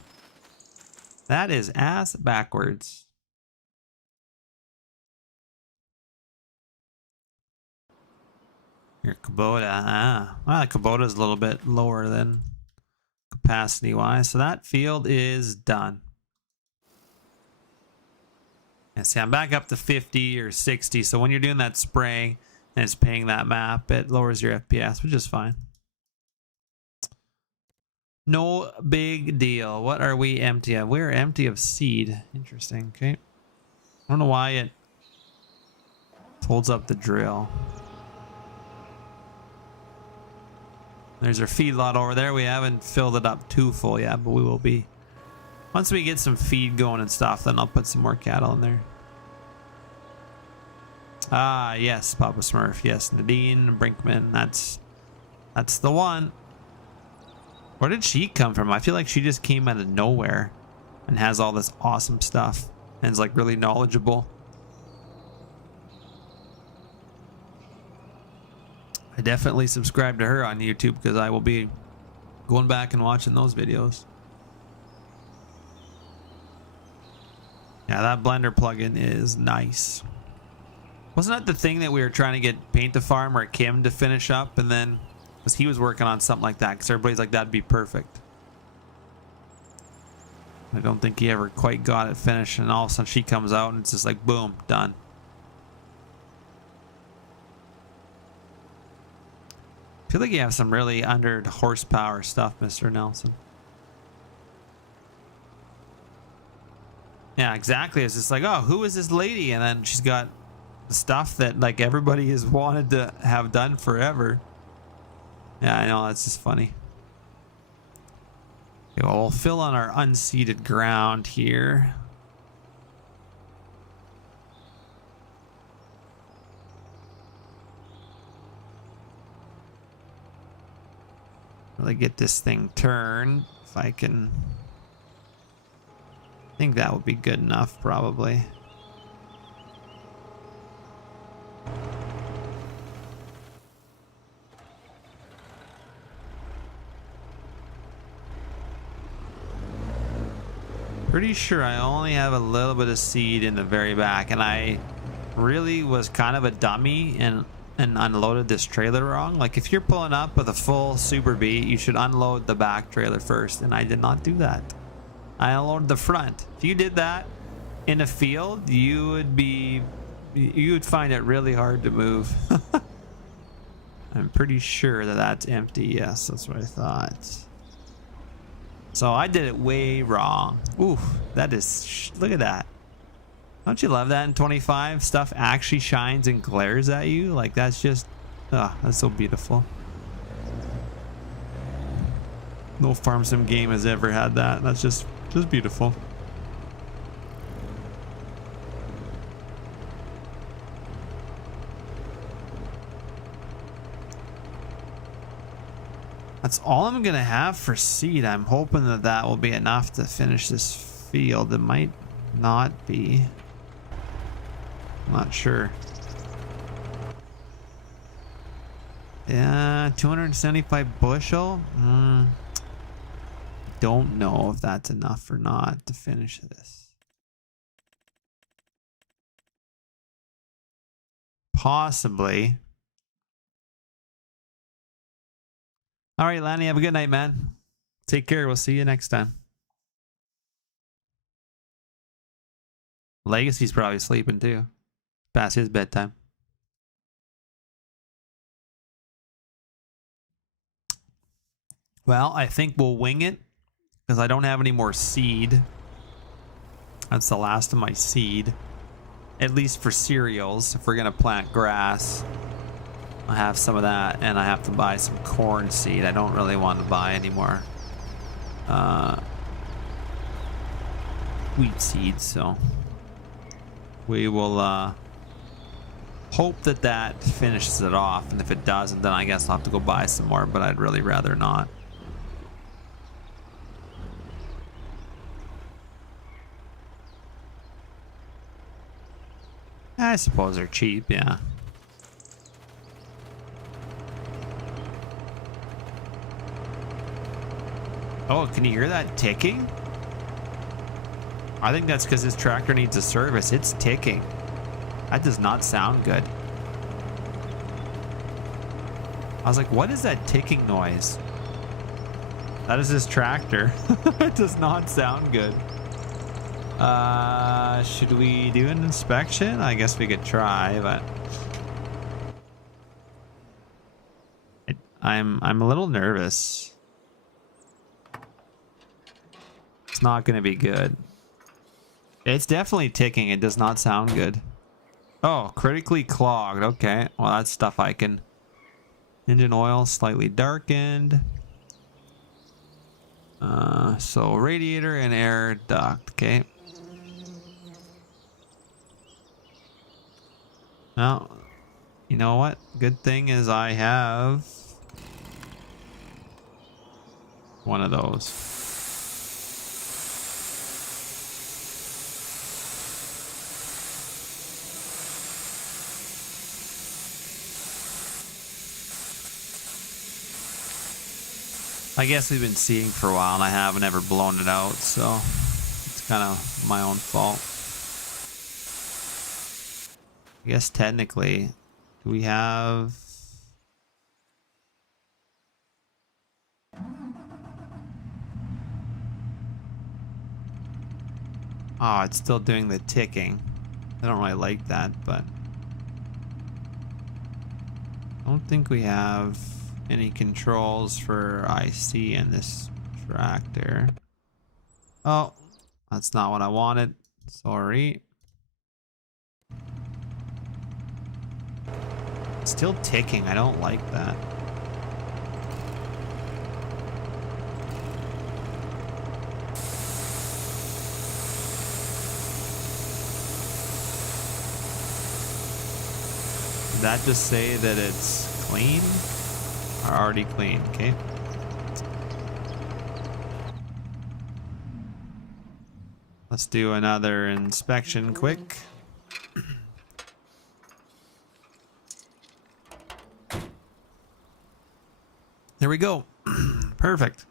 That is ass backwards. Your Kubota. Well, Kubota is a little bit lower than capacity wise. So that field is done. And see, I'm back up to 50 or 60. So when you're doing that spraying and it's paying that map, it lowers your FPS, which is fine. No big deal. What are we empty of? We're empty of seed. Interesting. Okay. I don't know why it holds up the drill. There's our feedlot over there. We haven't filled it up too full yet, but we will be. Once we get some feed going and stuff, then I'll put some more cattle in there. Ah, yes, Papa Smurf. Yes, Nadine Brinkman. That's the one. Where did she come from? I feel like she just came out of nowhere and has all this awesome stuff and is like really knowledgeable. I definitely subscribe to her on YouTube because I will be going back and watching those videos. Yeah, that blender plugin is nice. Wasn't that the thing that we were trying to get Paint the Farm or Kim to finish up, and then because he was working on something like that, because everybody's like, that'd be perfect. I don't think he ever quite got it finished, and all of a sudden she comes out and it's just like, boom, done. I feel like you have some really under horsepower stuff, Mr. Nelson. Yeah, exactly. It's just like, oh, who is this lady? And then she's got the stuff that like everybody has wanted to have done forever. Yeah, I know, that's just funny. Okay, well, we'll fill on our unseeded ground here. Really get this thing turned. If I can. I think that would be good enough, probably. Pretty sure I only have a little bit of seed in the very back, and I really was kind of a dummy and unloaded this trailer wrong. Like if you're pulling up with a full Super B, you should unload the back trailer first, and I did not do that. I unloaded the front. If you did that in a field, you would find it really hard to move. I'm pretty sure that that's empty. Yes, that's what I thought. So I did it way wrong. Ooh, that is, look at that. Don't you love that in 25? Stuff actually shines and glares at you. Like that's just, that's so beautiful. No farm sim game has ever had that. That's just beautiful. That's all I'm gonna have for seed. I'm hoping that that will be enough to finish this field. It might not be. I'm not sure. Yeah, 275 bushel. Don't know if that's enough or not to finish this. Possibly. All right, Lanny, have a good night, man. Take care. We'll see you next time. Legacy's probably sleeping too. Past his bedtime. Well, I think we'll wing it because I don't have any more seed. That's the last of my seed. At least for cereals. If we're going to plant grass, I have some of that, and I have to buy some corn seed. I don't really want to buy any more wheat seeds, so we will hope that that finishes it off, and if it doesn't, then I guess I'll have to go buy some more, but I'd really rather not. I suppose they're cheap, yeah. Oh, can you hear that ticking? I think that's because this tractor needs a service. It's ticking. That does not sound good. I was like, what is that ticking noise? That is his tractor. It does not sound good. Should we do an inspection? I guess we could try, but I'm a little nervous. It's not going to be good. It's definitely ticking. It does not sound good. Oh, critically clogged. Okay. Well, that's stuff I can... Engine oil slightly darkened. So radiator and air duct. Okay. Well, you know what? Good thing is I have one of those. I guess we've been seeding for a while and I haven't ever blown it out, so it's kind of my own fault. I guess technically, do we have... Oh, it's still doing the ticking. I don't really like that, but... I don't think we have any controls for IC in this tractor. Oh, that's not what I wanted. Sorry. Still ticking. I don't like that. Did that just say that it's clean? Or already clean, okay. Let's do another inspection quick. There we go. Perfect.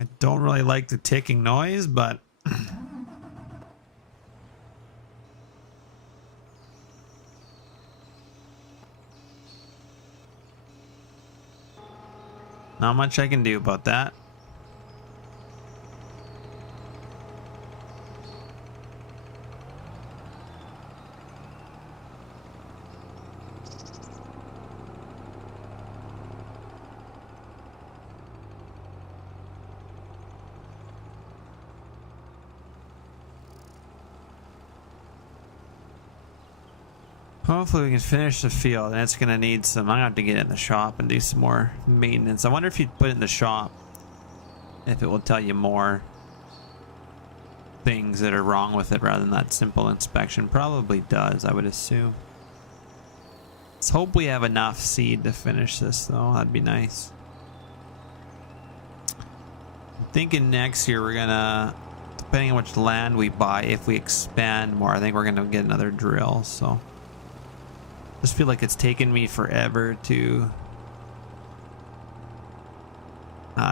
I don't really like the ticking noise, but not much I can do about that. Hopefully we can finish the field, and it's gonna need some... I'm gonna have to get it in the shop and do some more maintenance. I wonder if you put it in the shop, if it will tell you more things that are wrong with it rather than that simple inspection. Probably does, I would assume. Let's hope we have enough seed to finish this, though. That'd be nice. I'm thinking next year we're gonna, depending on which land we buy, if we expand more, I think we're gonna get another drill. So just feel like it's taken me forever to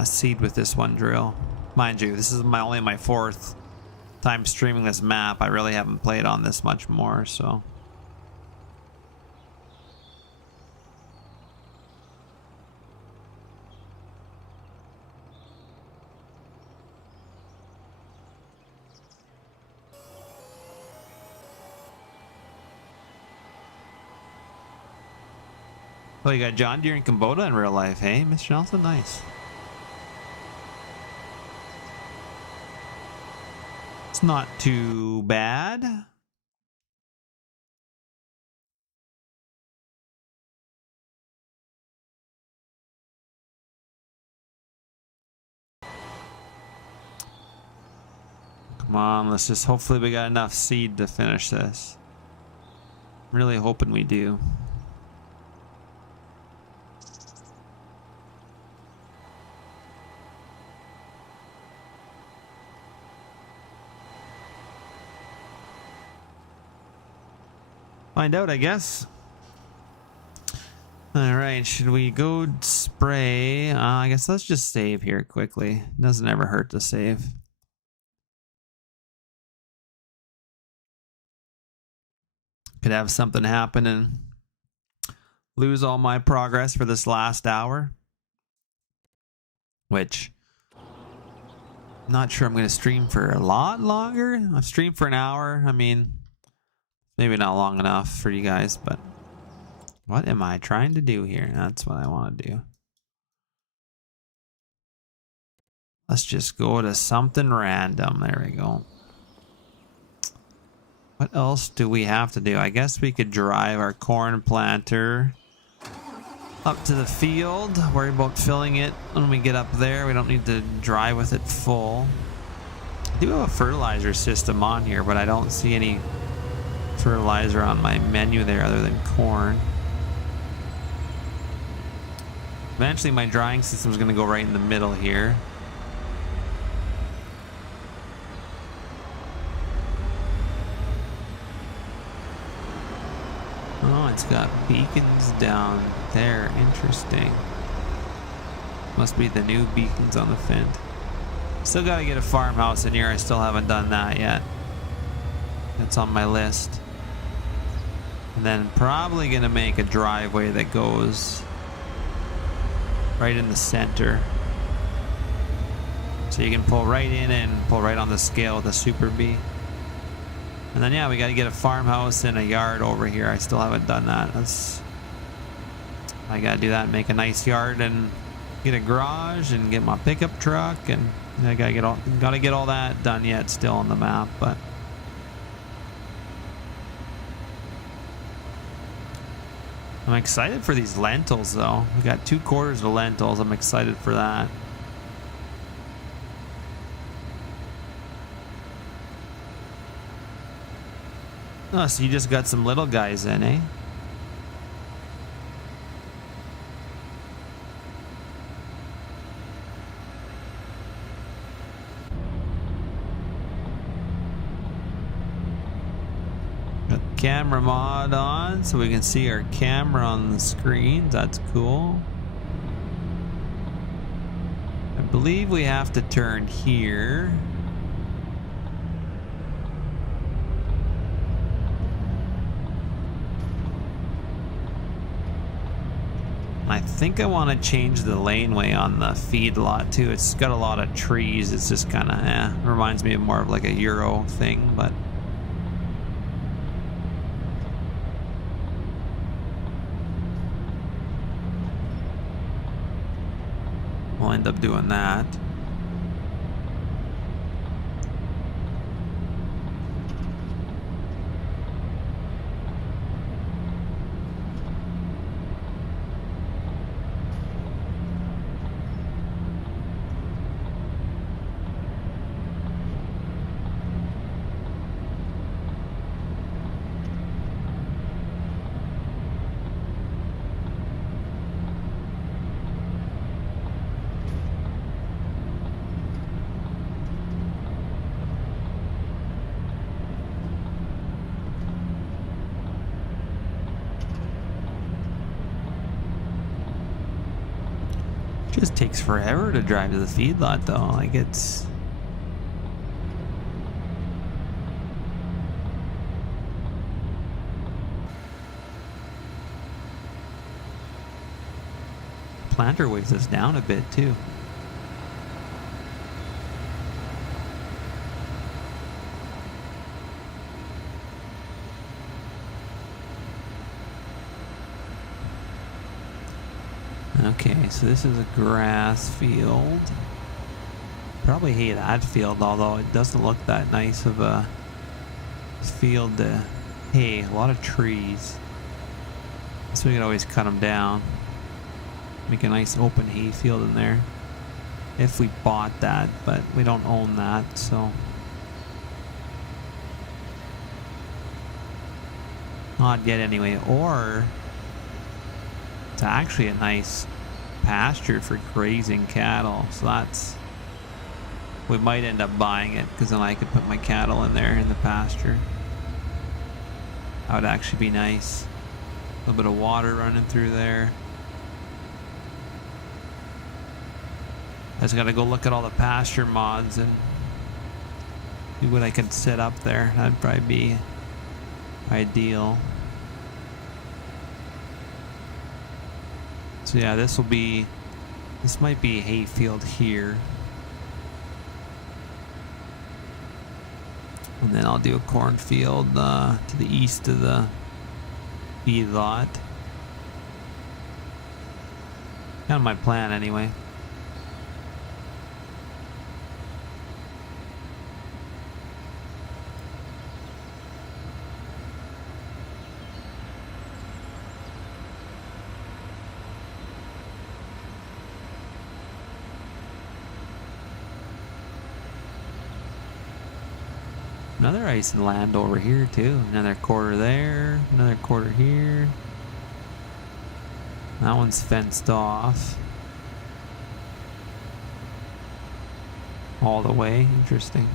seed with this one drill. Mind you, this is only my 4th time streaming this map. I really haven't played on this much more, so. Oh, you got John Deere and Kubota in real life, hey, Miss Johnson? Nice. It's not too bad. Come on, let's just hopefully we got enough seed to finish this. I'm really hoping we do. Find out, I guess. All right, should we go spray? I guess let's just save here quickly. Doesn't ever hurt to save. Could have something happen and lose all my progress for this last hour, which I'm not sure I'm going to stream for a lot longer. I've streamed for an hour. I mean, maybe not long enough for you guys, but what am I trying to do here? That's what I want to do. Let's just go to something random. There we go. What else do we have to do? I guess we could drive our corn planter up to the field. Worry about filling it when we get up there. We don't need to drive with it full. I do have a fertilizer system on here, but I don't see any fertilizer on my menu there other than corn. Eventually my drying system is going to go right in the middle here. Oh, it's got beacons down there. Interesting. Must be the new beacons on the fence. Still got to get a farmhouse in here. I still haven't done that yet. That's on my list. And then probably going to make a driveway that goes right in the center. So you can pull right in and pull right on the scale with a Super B. And then yeah, we got to get a farmhouse and a yard over here. I still haven't done that. I got to do that and make a nice yard and get a garage and get my pickup truck, and I got to get all that done yet still on the map, but I'm excited for these lentils though. We got 2 quarters of lentils. I'm excited for that. Oh, so you just got some little guys in, eh? Got the camera mod on so we can see our camera on the screen. That's cool. I believe we have to turn here. I think I want to change the laneway on the feed lot too. It's got a lot of trees. It's just kind of reminds me of more of like a Euro thing, but we'll end up doing that. Just takes forever to drive to the feedlot though. Like it's planter weighs us down a bit too. Okay, so this is a grass field. Probably hate that field, although it doesn't look that nice of a field to hay. A lot of trees. So we can always cut them down. Make a nice open hay field in there. If we bought that, but we don't own that, so. Not yet anyway, or it's actually a nice pasture for grazing cattle, so that's, we might end up buying it because then I could put my cattle in there in the pasture. That would actually be nice. A little bit of water running through there. I just gotta go look at all the pasture mods and see what I can set up there. That'd probably be ideal. So yeah, this might be a hay field here. And then I'll do a cornfield to the east of the feed lot. Kind of my plan anyway. another ice and land over here too. Another quarter there, another quarter here. That one's fenced off all the way. Interesting.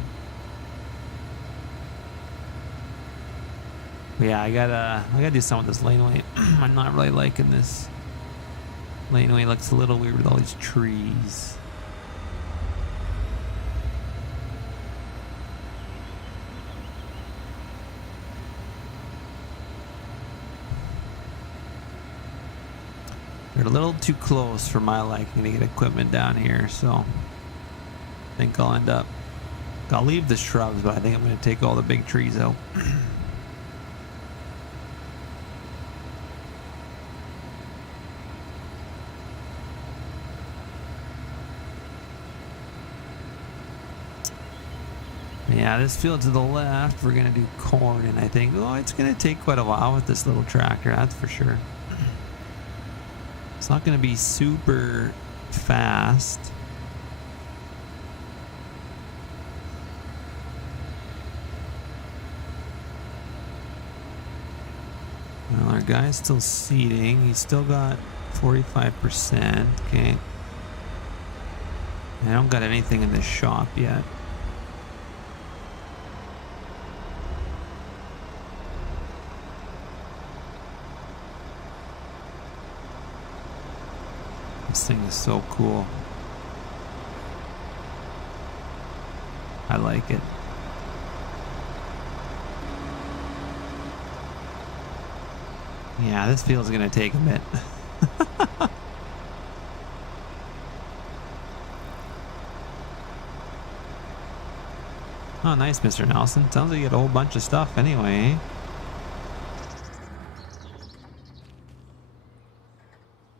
But yeah, I gotta do something with this laneway. I'm not really liking this laneway. Looks a little weird with all these trees. They're a little too close for my liking to get equipment down here, so I think I'll leave the shrubs, but I think I'm going to take all the big trees out. Yeah, this field to the left, we're going to do corn, and I think, oh, it's going to take quite a while with this little tractor, that's for sure. It's not going to be super fast. Well, our guy's still seeding. He's still got 45%. Okay. I don't got anything in the shop yet. This thing is so cool. I like it. Yeah, this field's gonna take a bit. Oh, nice, Mr. Nelson. Sounds like you get a whole bunch of stuff anyway.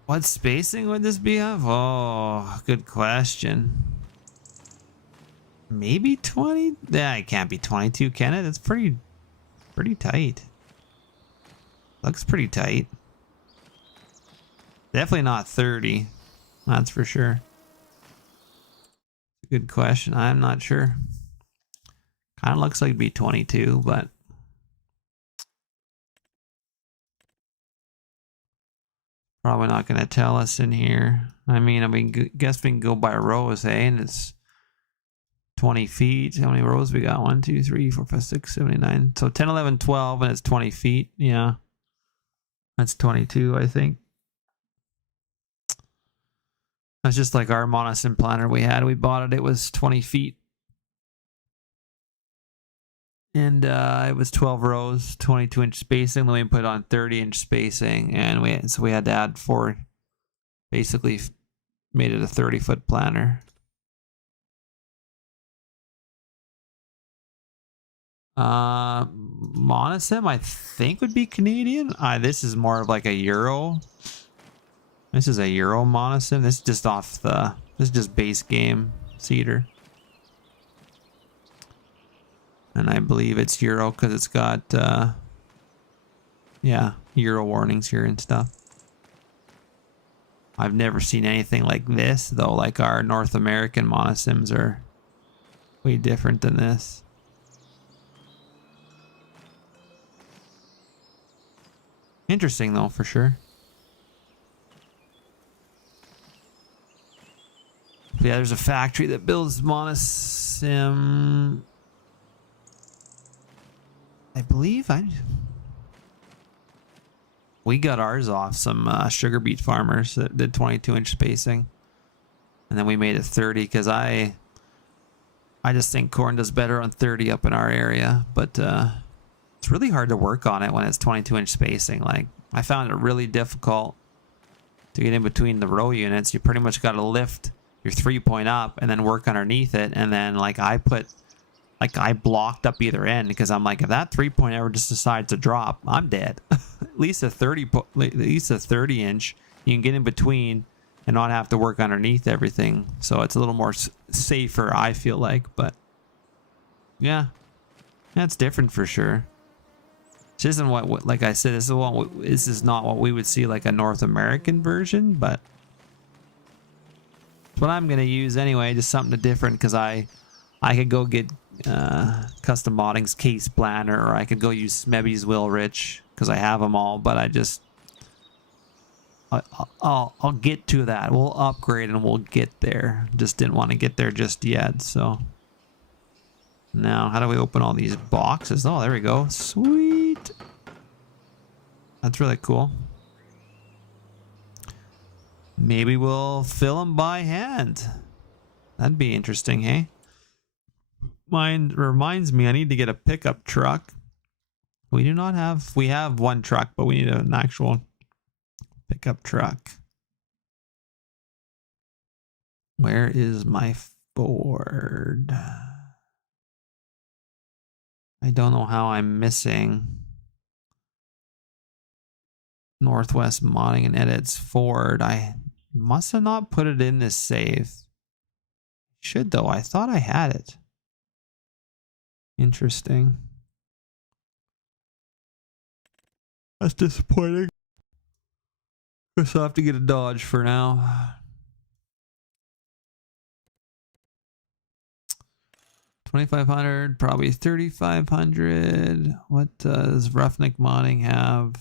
What spacing would this be of? Oh, good question. Maybe 20? Yeah, it can't be 22, can it? It's pretty tight. Looks pretty tight. Definitely not 30. That's for sure. Good question. I'm not sure. Kind of looks like it'd be 22, but probably not going to tell us in here. I mean, guess we can go by rows, eh? And it's 20 feet. How many rows we got? 1, 2, 3, 4, 5, 6, 7, 8, 9. So 10, 11, 12, and it's 20 feet. Yeah. That's 22, I think. That's just like our monosim planter we had. We bought it. It was 20 feet. And it was 12 rows, 22-inch spacing. Then we put on 30-inch spacing, and we had to add 4. Basically, made it a 30-foot planter. Monosim, I think, would be Canadian. This is more of like a Euro. This is a Euro monosim. This is just this is just base game cedar. And I believe it's Euro because it's got, yeah, Euro warnings here and stuff. I've never seen anything like this, though. Like our North American monosims are way different than this. Interesting, though, for sure. But yeah, there's a factory that builds monosim. I believe we got ours off some sugar beet farmers that did 22-inch spacing, and then we made it 30 because I just think corn does better on 30 up in our area, but it's really hard to work on it when it's 22-inch spacing. Like, I found it really difficult to get in between the row units. You pretty much got to lift your 3-point up and then work underneath it, and then like I blocked up either end because I'm like, if that 3-point ever just decides to drop, I'm dead. At least a 30-inch, you can get in between and not have to work underneath everything. So it's a little more safer, I feel like. But yeah, that's different for sure. This isn't what, like I said, this is not what we would see like a North American version, but it's what I'm gonna use anyway. Just something different because I could go get custom modding's case planner, or I could go use Smebby's Will Rich because I have them all, but I'll get to that. We'll upgrade and we'll get there. Just didn't want to get there just yet. So now how do we open all these boxes? Oh, there we go. Sweet. That's really cool. Maybe we'll fill them by hand. That'd be interesting, hey? Mine reminds me I need to get a pickup truck. We have one truck, but we need an actual pickup truck. Where is my Ford? I don't know how I'm missing Northwest Modding and Edits Ford. I must have not put it in this save. Should though. I thought I had it. Interesting. That's disappointing. Guess I'll have to get a Dodge for now. 2,500, probably 3,500. What does Roughneck Modding have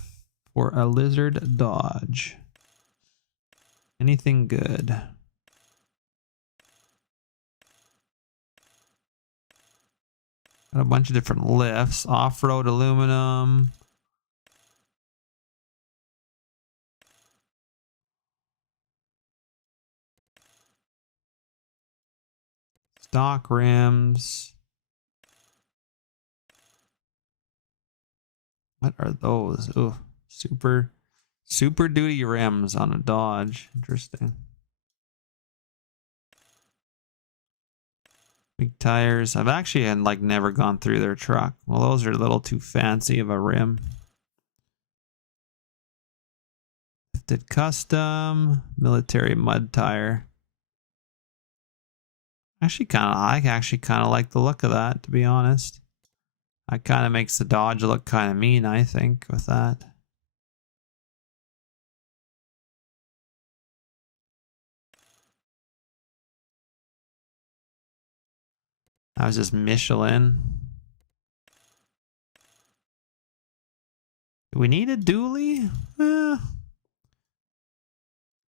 for a Lizard Dodge? Anything good? Got a bunch of different lifts. Off-road aluminum. Stock rims. What are those? Oh, super duty rims on a Dodge. Interesting. Big tires. I've actually never gone through their truck. Well, those are a little too fancy of a rim. Lifted custom military mud tire. I actually kind of like the look of that, to be honest. That kind of makes the Dodge look kind of mean, I think, with that. That was just Michelin. Do we need a dually?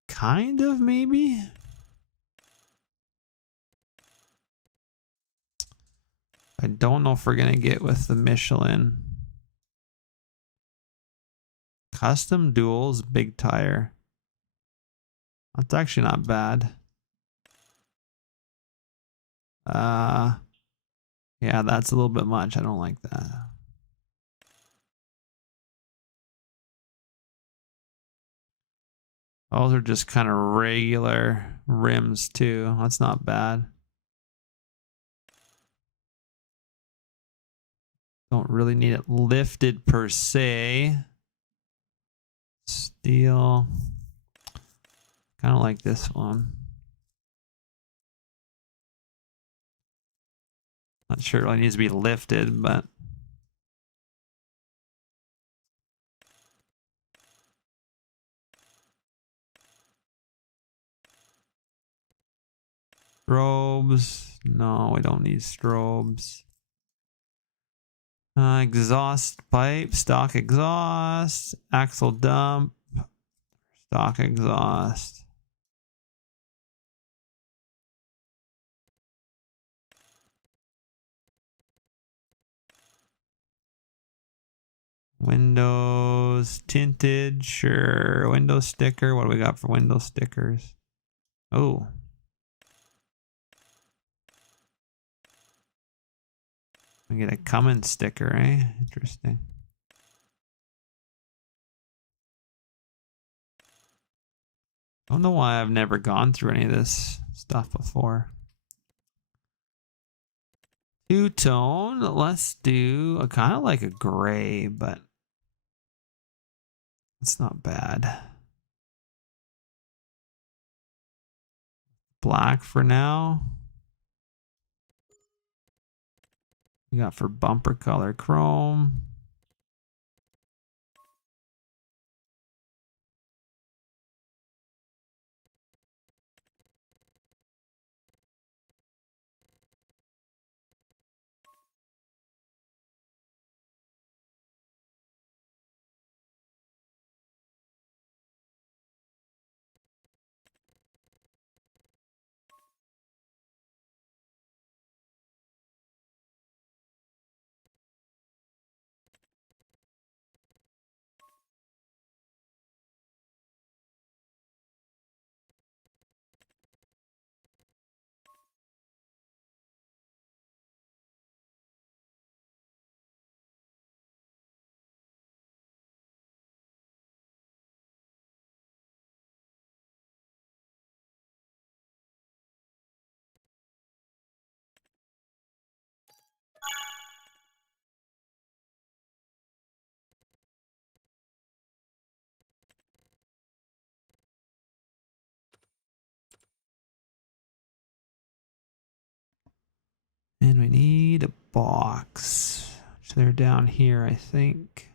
Kind of, maybe. I don't know if we're gonna get with the Michelin. Custom duals, big tire. That's actually not bad. Yeah, that's a little bit much. I don't like that. Those are just kind of regular rims too. That's not bad. Don't really need it lifted per se. Steel. Kind of like this one. Not sure it really needs to be lifted, but strobes. No, we don't need strobes. Exhaust pipe, stock exhaust, axle dump, stock exhaust. Windows tinted, sure. Window sticker. What do we got for window stickers? Oh. We get a Cummins sticker, eh? Interesting. I don't know why I've never gone through any of this stuff before. Two-tone. Let's do a kind of like a gray, but it's not bad. Black for now. We got for bumper color chrome. And we need a box. So they're down here, I think.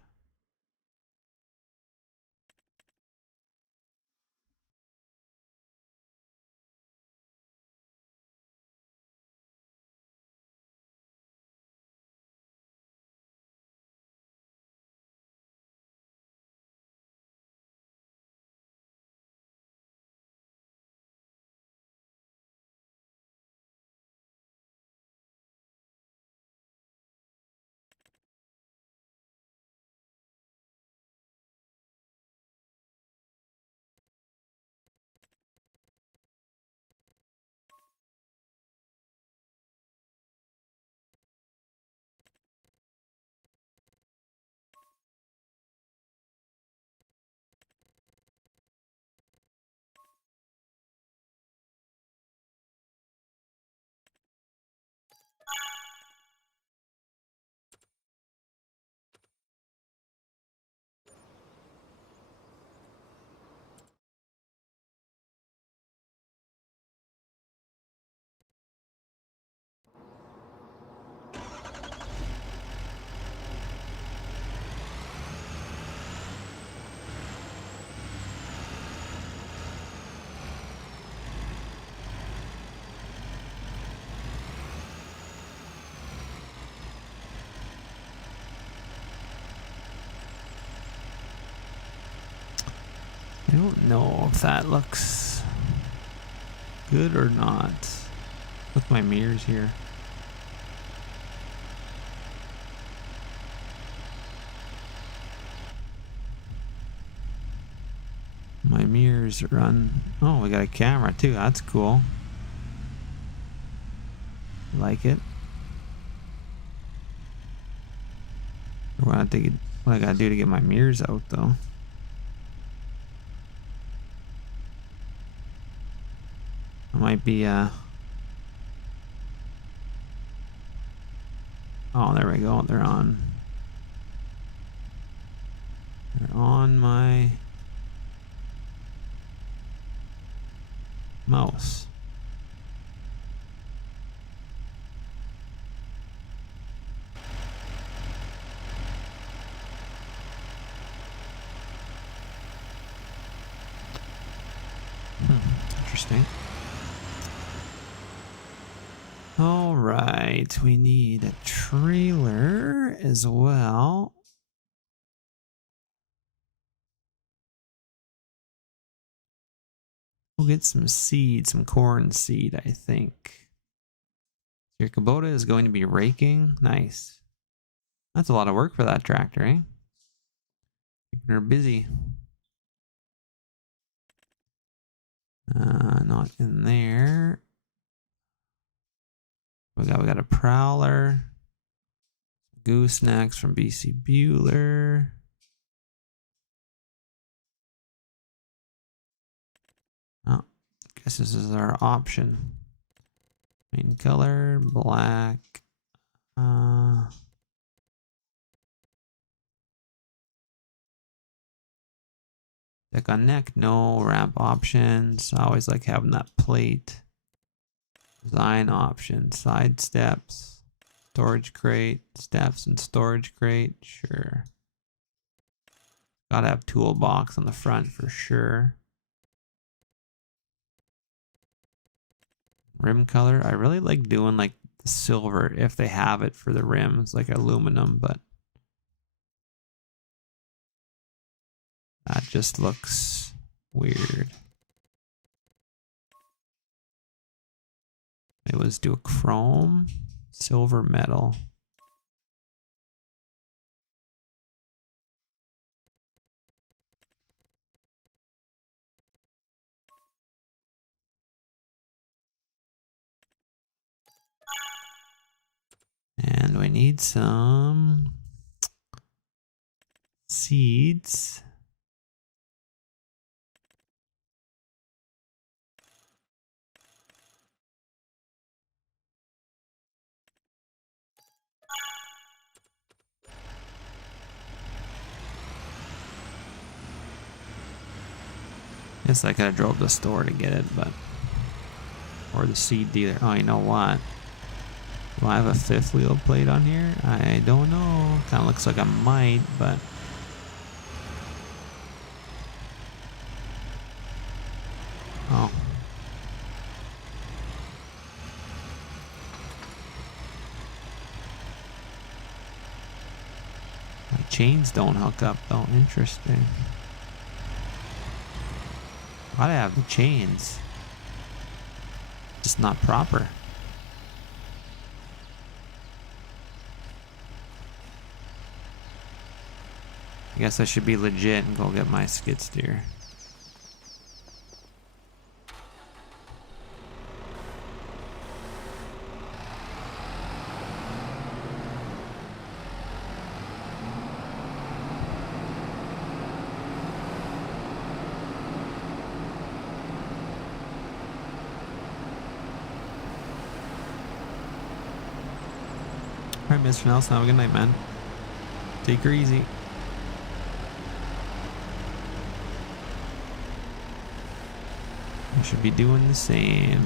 I don't know if that looks good or not. With my mirrors here. My mirrors run. Oh, we got a camera too. That's cool. Like it. What I gotta do to get my mirrors out though. It might be oh, there we go. They're on my mouse. Interesting. All right, we need a trailer as well. We'll get some seed, some corn seed, I think. Your Kubota is going to be raking. Nice. That's a lot of work for that tractor, eh? Keeping her busy. Not in there. We got a prowler. Goosenecks from BC Bueller. Oh, guess this is our option. Main color, black. Deck on neck, no. Ramp options. I always like having that plate. Design options, side steps, storage crate, steps and storage crate. Sure. Gotta have toolbox on the front for sure. Rim color. I really like doing like the silver if they have it for the rims, like aluminum, but that just looks weird. It was do a chrome, silver metal. And we need some seeds. Guess I could have drove to the store to get it, but or the seed dealer. Oh, you know what? Do I have a fifth wheel plate on here? I don't know. Kind of looks like I might, but oh. My chains don't hook up though. Interesting. Why'd I have the chains? Just not proper. I guess I should be legit and go get my skid steer. Alright, Mr. Nelson, have a good night, man. Take her easy. I should be doing the same.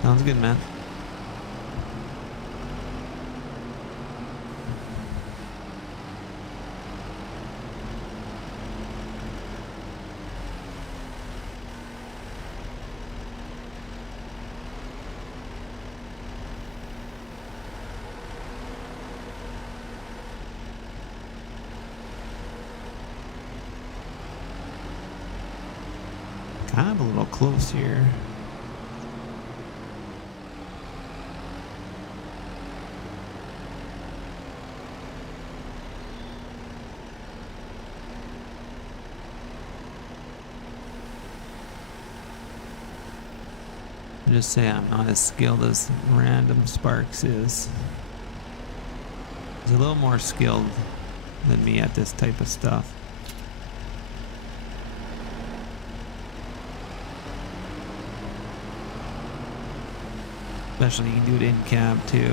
Sounds good, man. Kind of a little close here. Just say I'm not as skilled as Random Sparks is. He's a little more skilled than me at this type of stuff. Especially you can do it in cab too.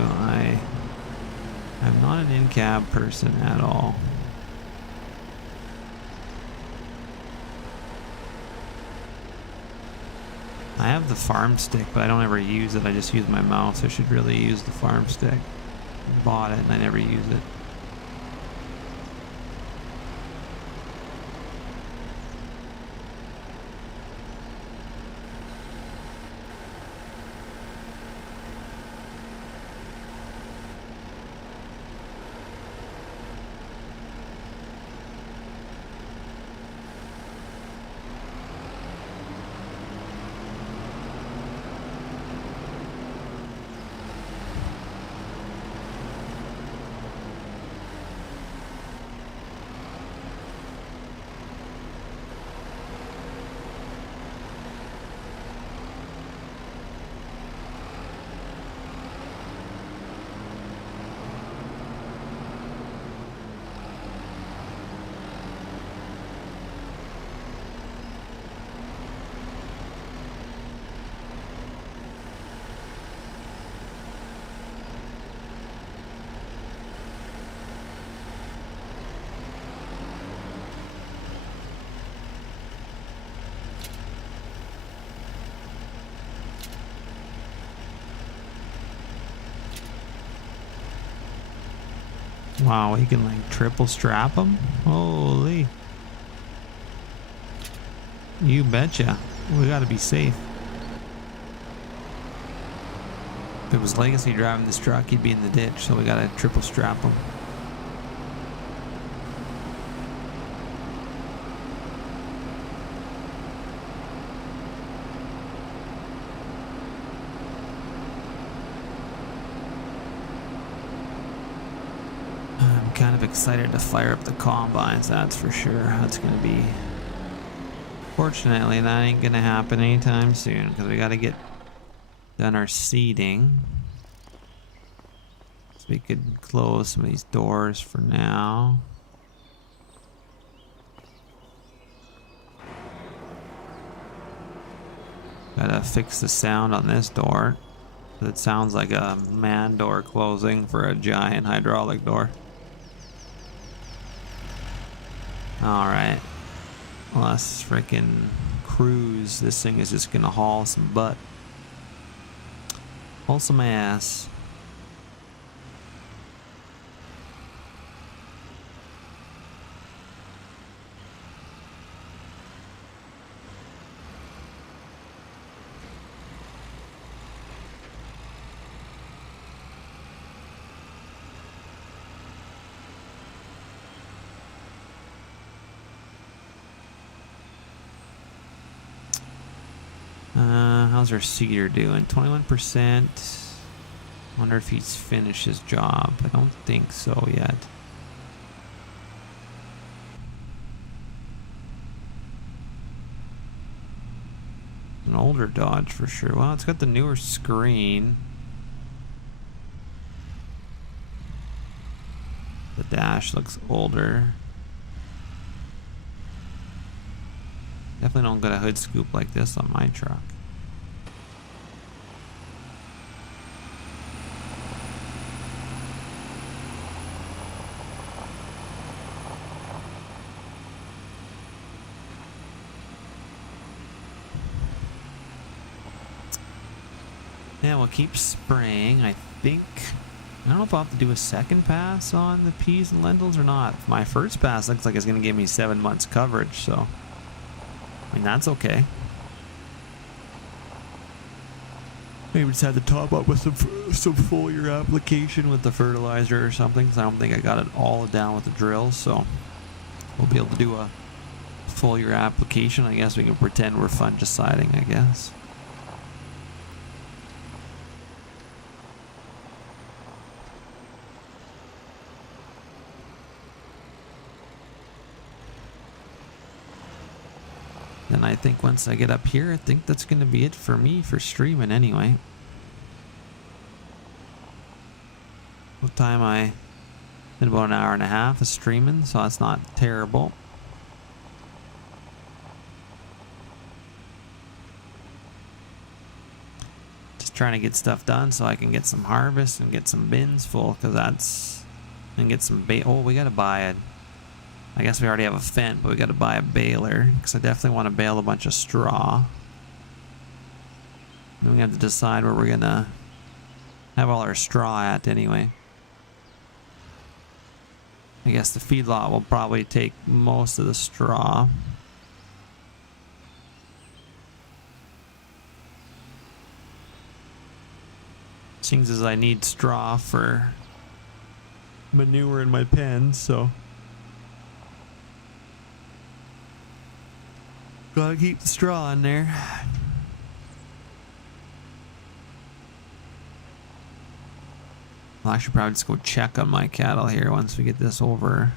I'm not an in cab person at all. I have the farm stick, but I don't ever use it. I just use my mouse. I should really use the farm stick. I bought it and I never use it. Wow, he can like triple strap them? Holy. You betcha. We gotta be safe. If it was Legacy driving this truck, he'd be in the ditch, so we gotta triple strap him. Kind of excited to fire up the combines, that's for sure. That's going to be Fortunately, that ain't gonna happen anytime soon because we gotta get done our seeding. So we could close some of these doors for now. Gotta fix the sound on this door. It sounds like a man door closing for a giant hydraulic door. Alright. Let's freaking cruise. This thing is just gonna haul some butt. Haul some ass. How's our seeder doing? 21%. Wonder if he's finished his job. I don't think so yet. An older Dodge for sure. Well, it's got the newer screen. The dash looks older. Definitely don't get a hood scoop like this on my truck. Yeah, we'll keep spraying, I think. I don't know if I'll have to do a second pass on the peas and lentils or not. My first pass looks like it's going to give me 7 months coverage, so I mean, that's okay. Maybe just had to top up with some foliar application with the fertilizer or something, because I don't think I got it all down with the drill, so we'll be able to do a foliar application. I guess we can pretend we're fungiciding, I guess. And I think once I get up here, I think that's going to be it for me for streaming anyway. What time I did about an hour and a half of streaming, so that's not terrible. Just trying to get stuff done so I can get some harvest and get some bins full, because that's, and get some oh, we got to buy it. I guess we already have a Fendt, but we got to buy a baler, because I definitely want to bale a bunch of straw. Then we have to decide where we're going to have all our straw at anyway. I guess the feedlot will probably take most of the straw. Seems as I need straw for manure in my pens, so gotta keep the straw in there. I should probably just go check on my cattle here once we get this over.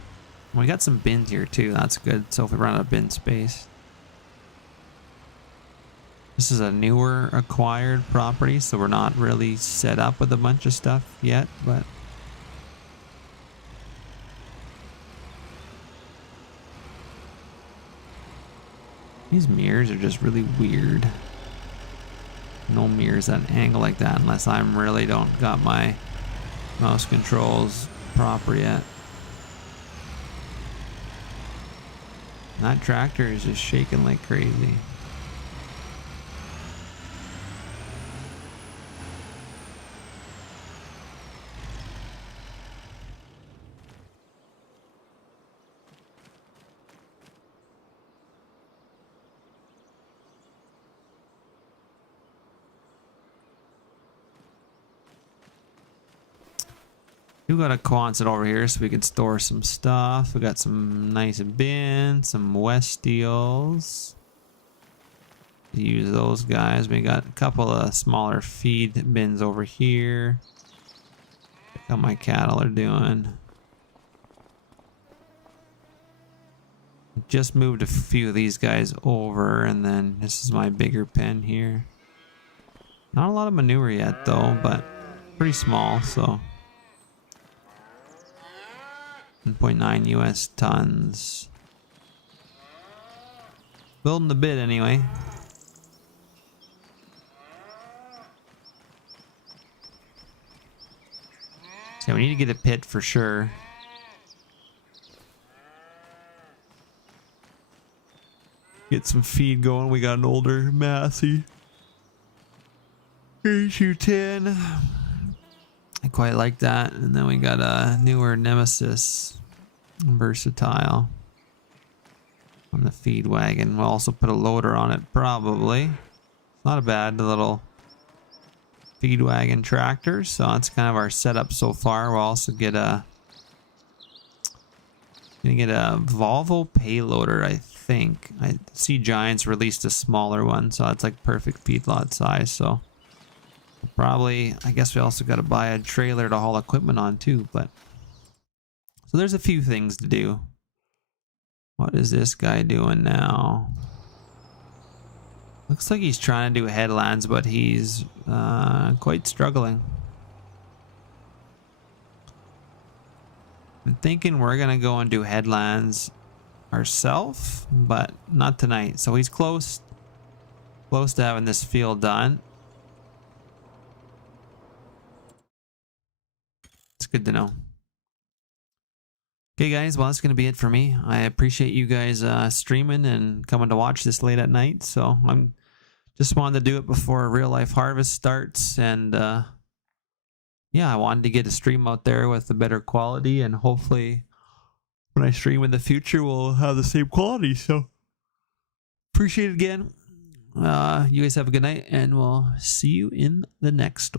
We got some bins here too, that's good. So if we run out of bin space. This is a newer acquired property, so we're not really set up with a bunch of stuff yet, but these mirrors are just really weird. No mirrors at an angle like that unless I'm really don't got my mouse controls proper yet. And that tractor is just shaking like crazy. We got a Quonset over here so we can store some stuff. We got some nice bins, some West Deals. Use those guys. We got a couple of smaller feed bins over here. Check how my cattle are doing. Just moved a few of these guys over, and then this is my bigger pen here. Not a lot of manure yet though, but pretty small, so 1.9 US tons. Building the bit anyway. So we need to get a pit for sure. Get some feed going. We got an older Massey HU10. I quite like that. And then we got a newer Nemesis Versatile on the feed wagon. We'll also put a loader on it probably. Not a bad little feed wagon tractor. So that's kind of our setup so far. We'll also get a Volvo payloader, I think. I see Giants released a smaller one, so it's like perfect feedlot size. So probably, I guess we also got to buy a trailer to haul equipment on too. But so there's a few things to do. What is this guy doing now? Looks like he's trying to do headlands, but he's quite struggling. I'm thinking we're gonna go and do headlands ourselves, but not tonight. So he's close to having this field done. It's good to know. Okay guys, well that's gonna be it for me. I appreciate you guys streaming and coming to watch this late at night. So I'm just wanted to do it before a real life harvest starts, and yeah, I wanted to get a stream out there with a better quality, and hopefully when I stream in the future we'll have the same quality. So appreciate it again. You guys have a good night, and we'll see you in the next one.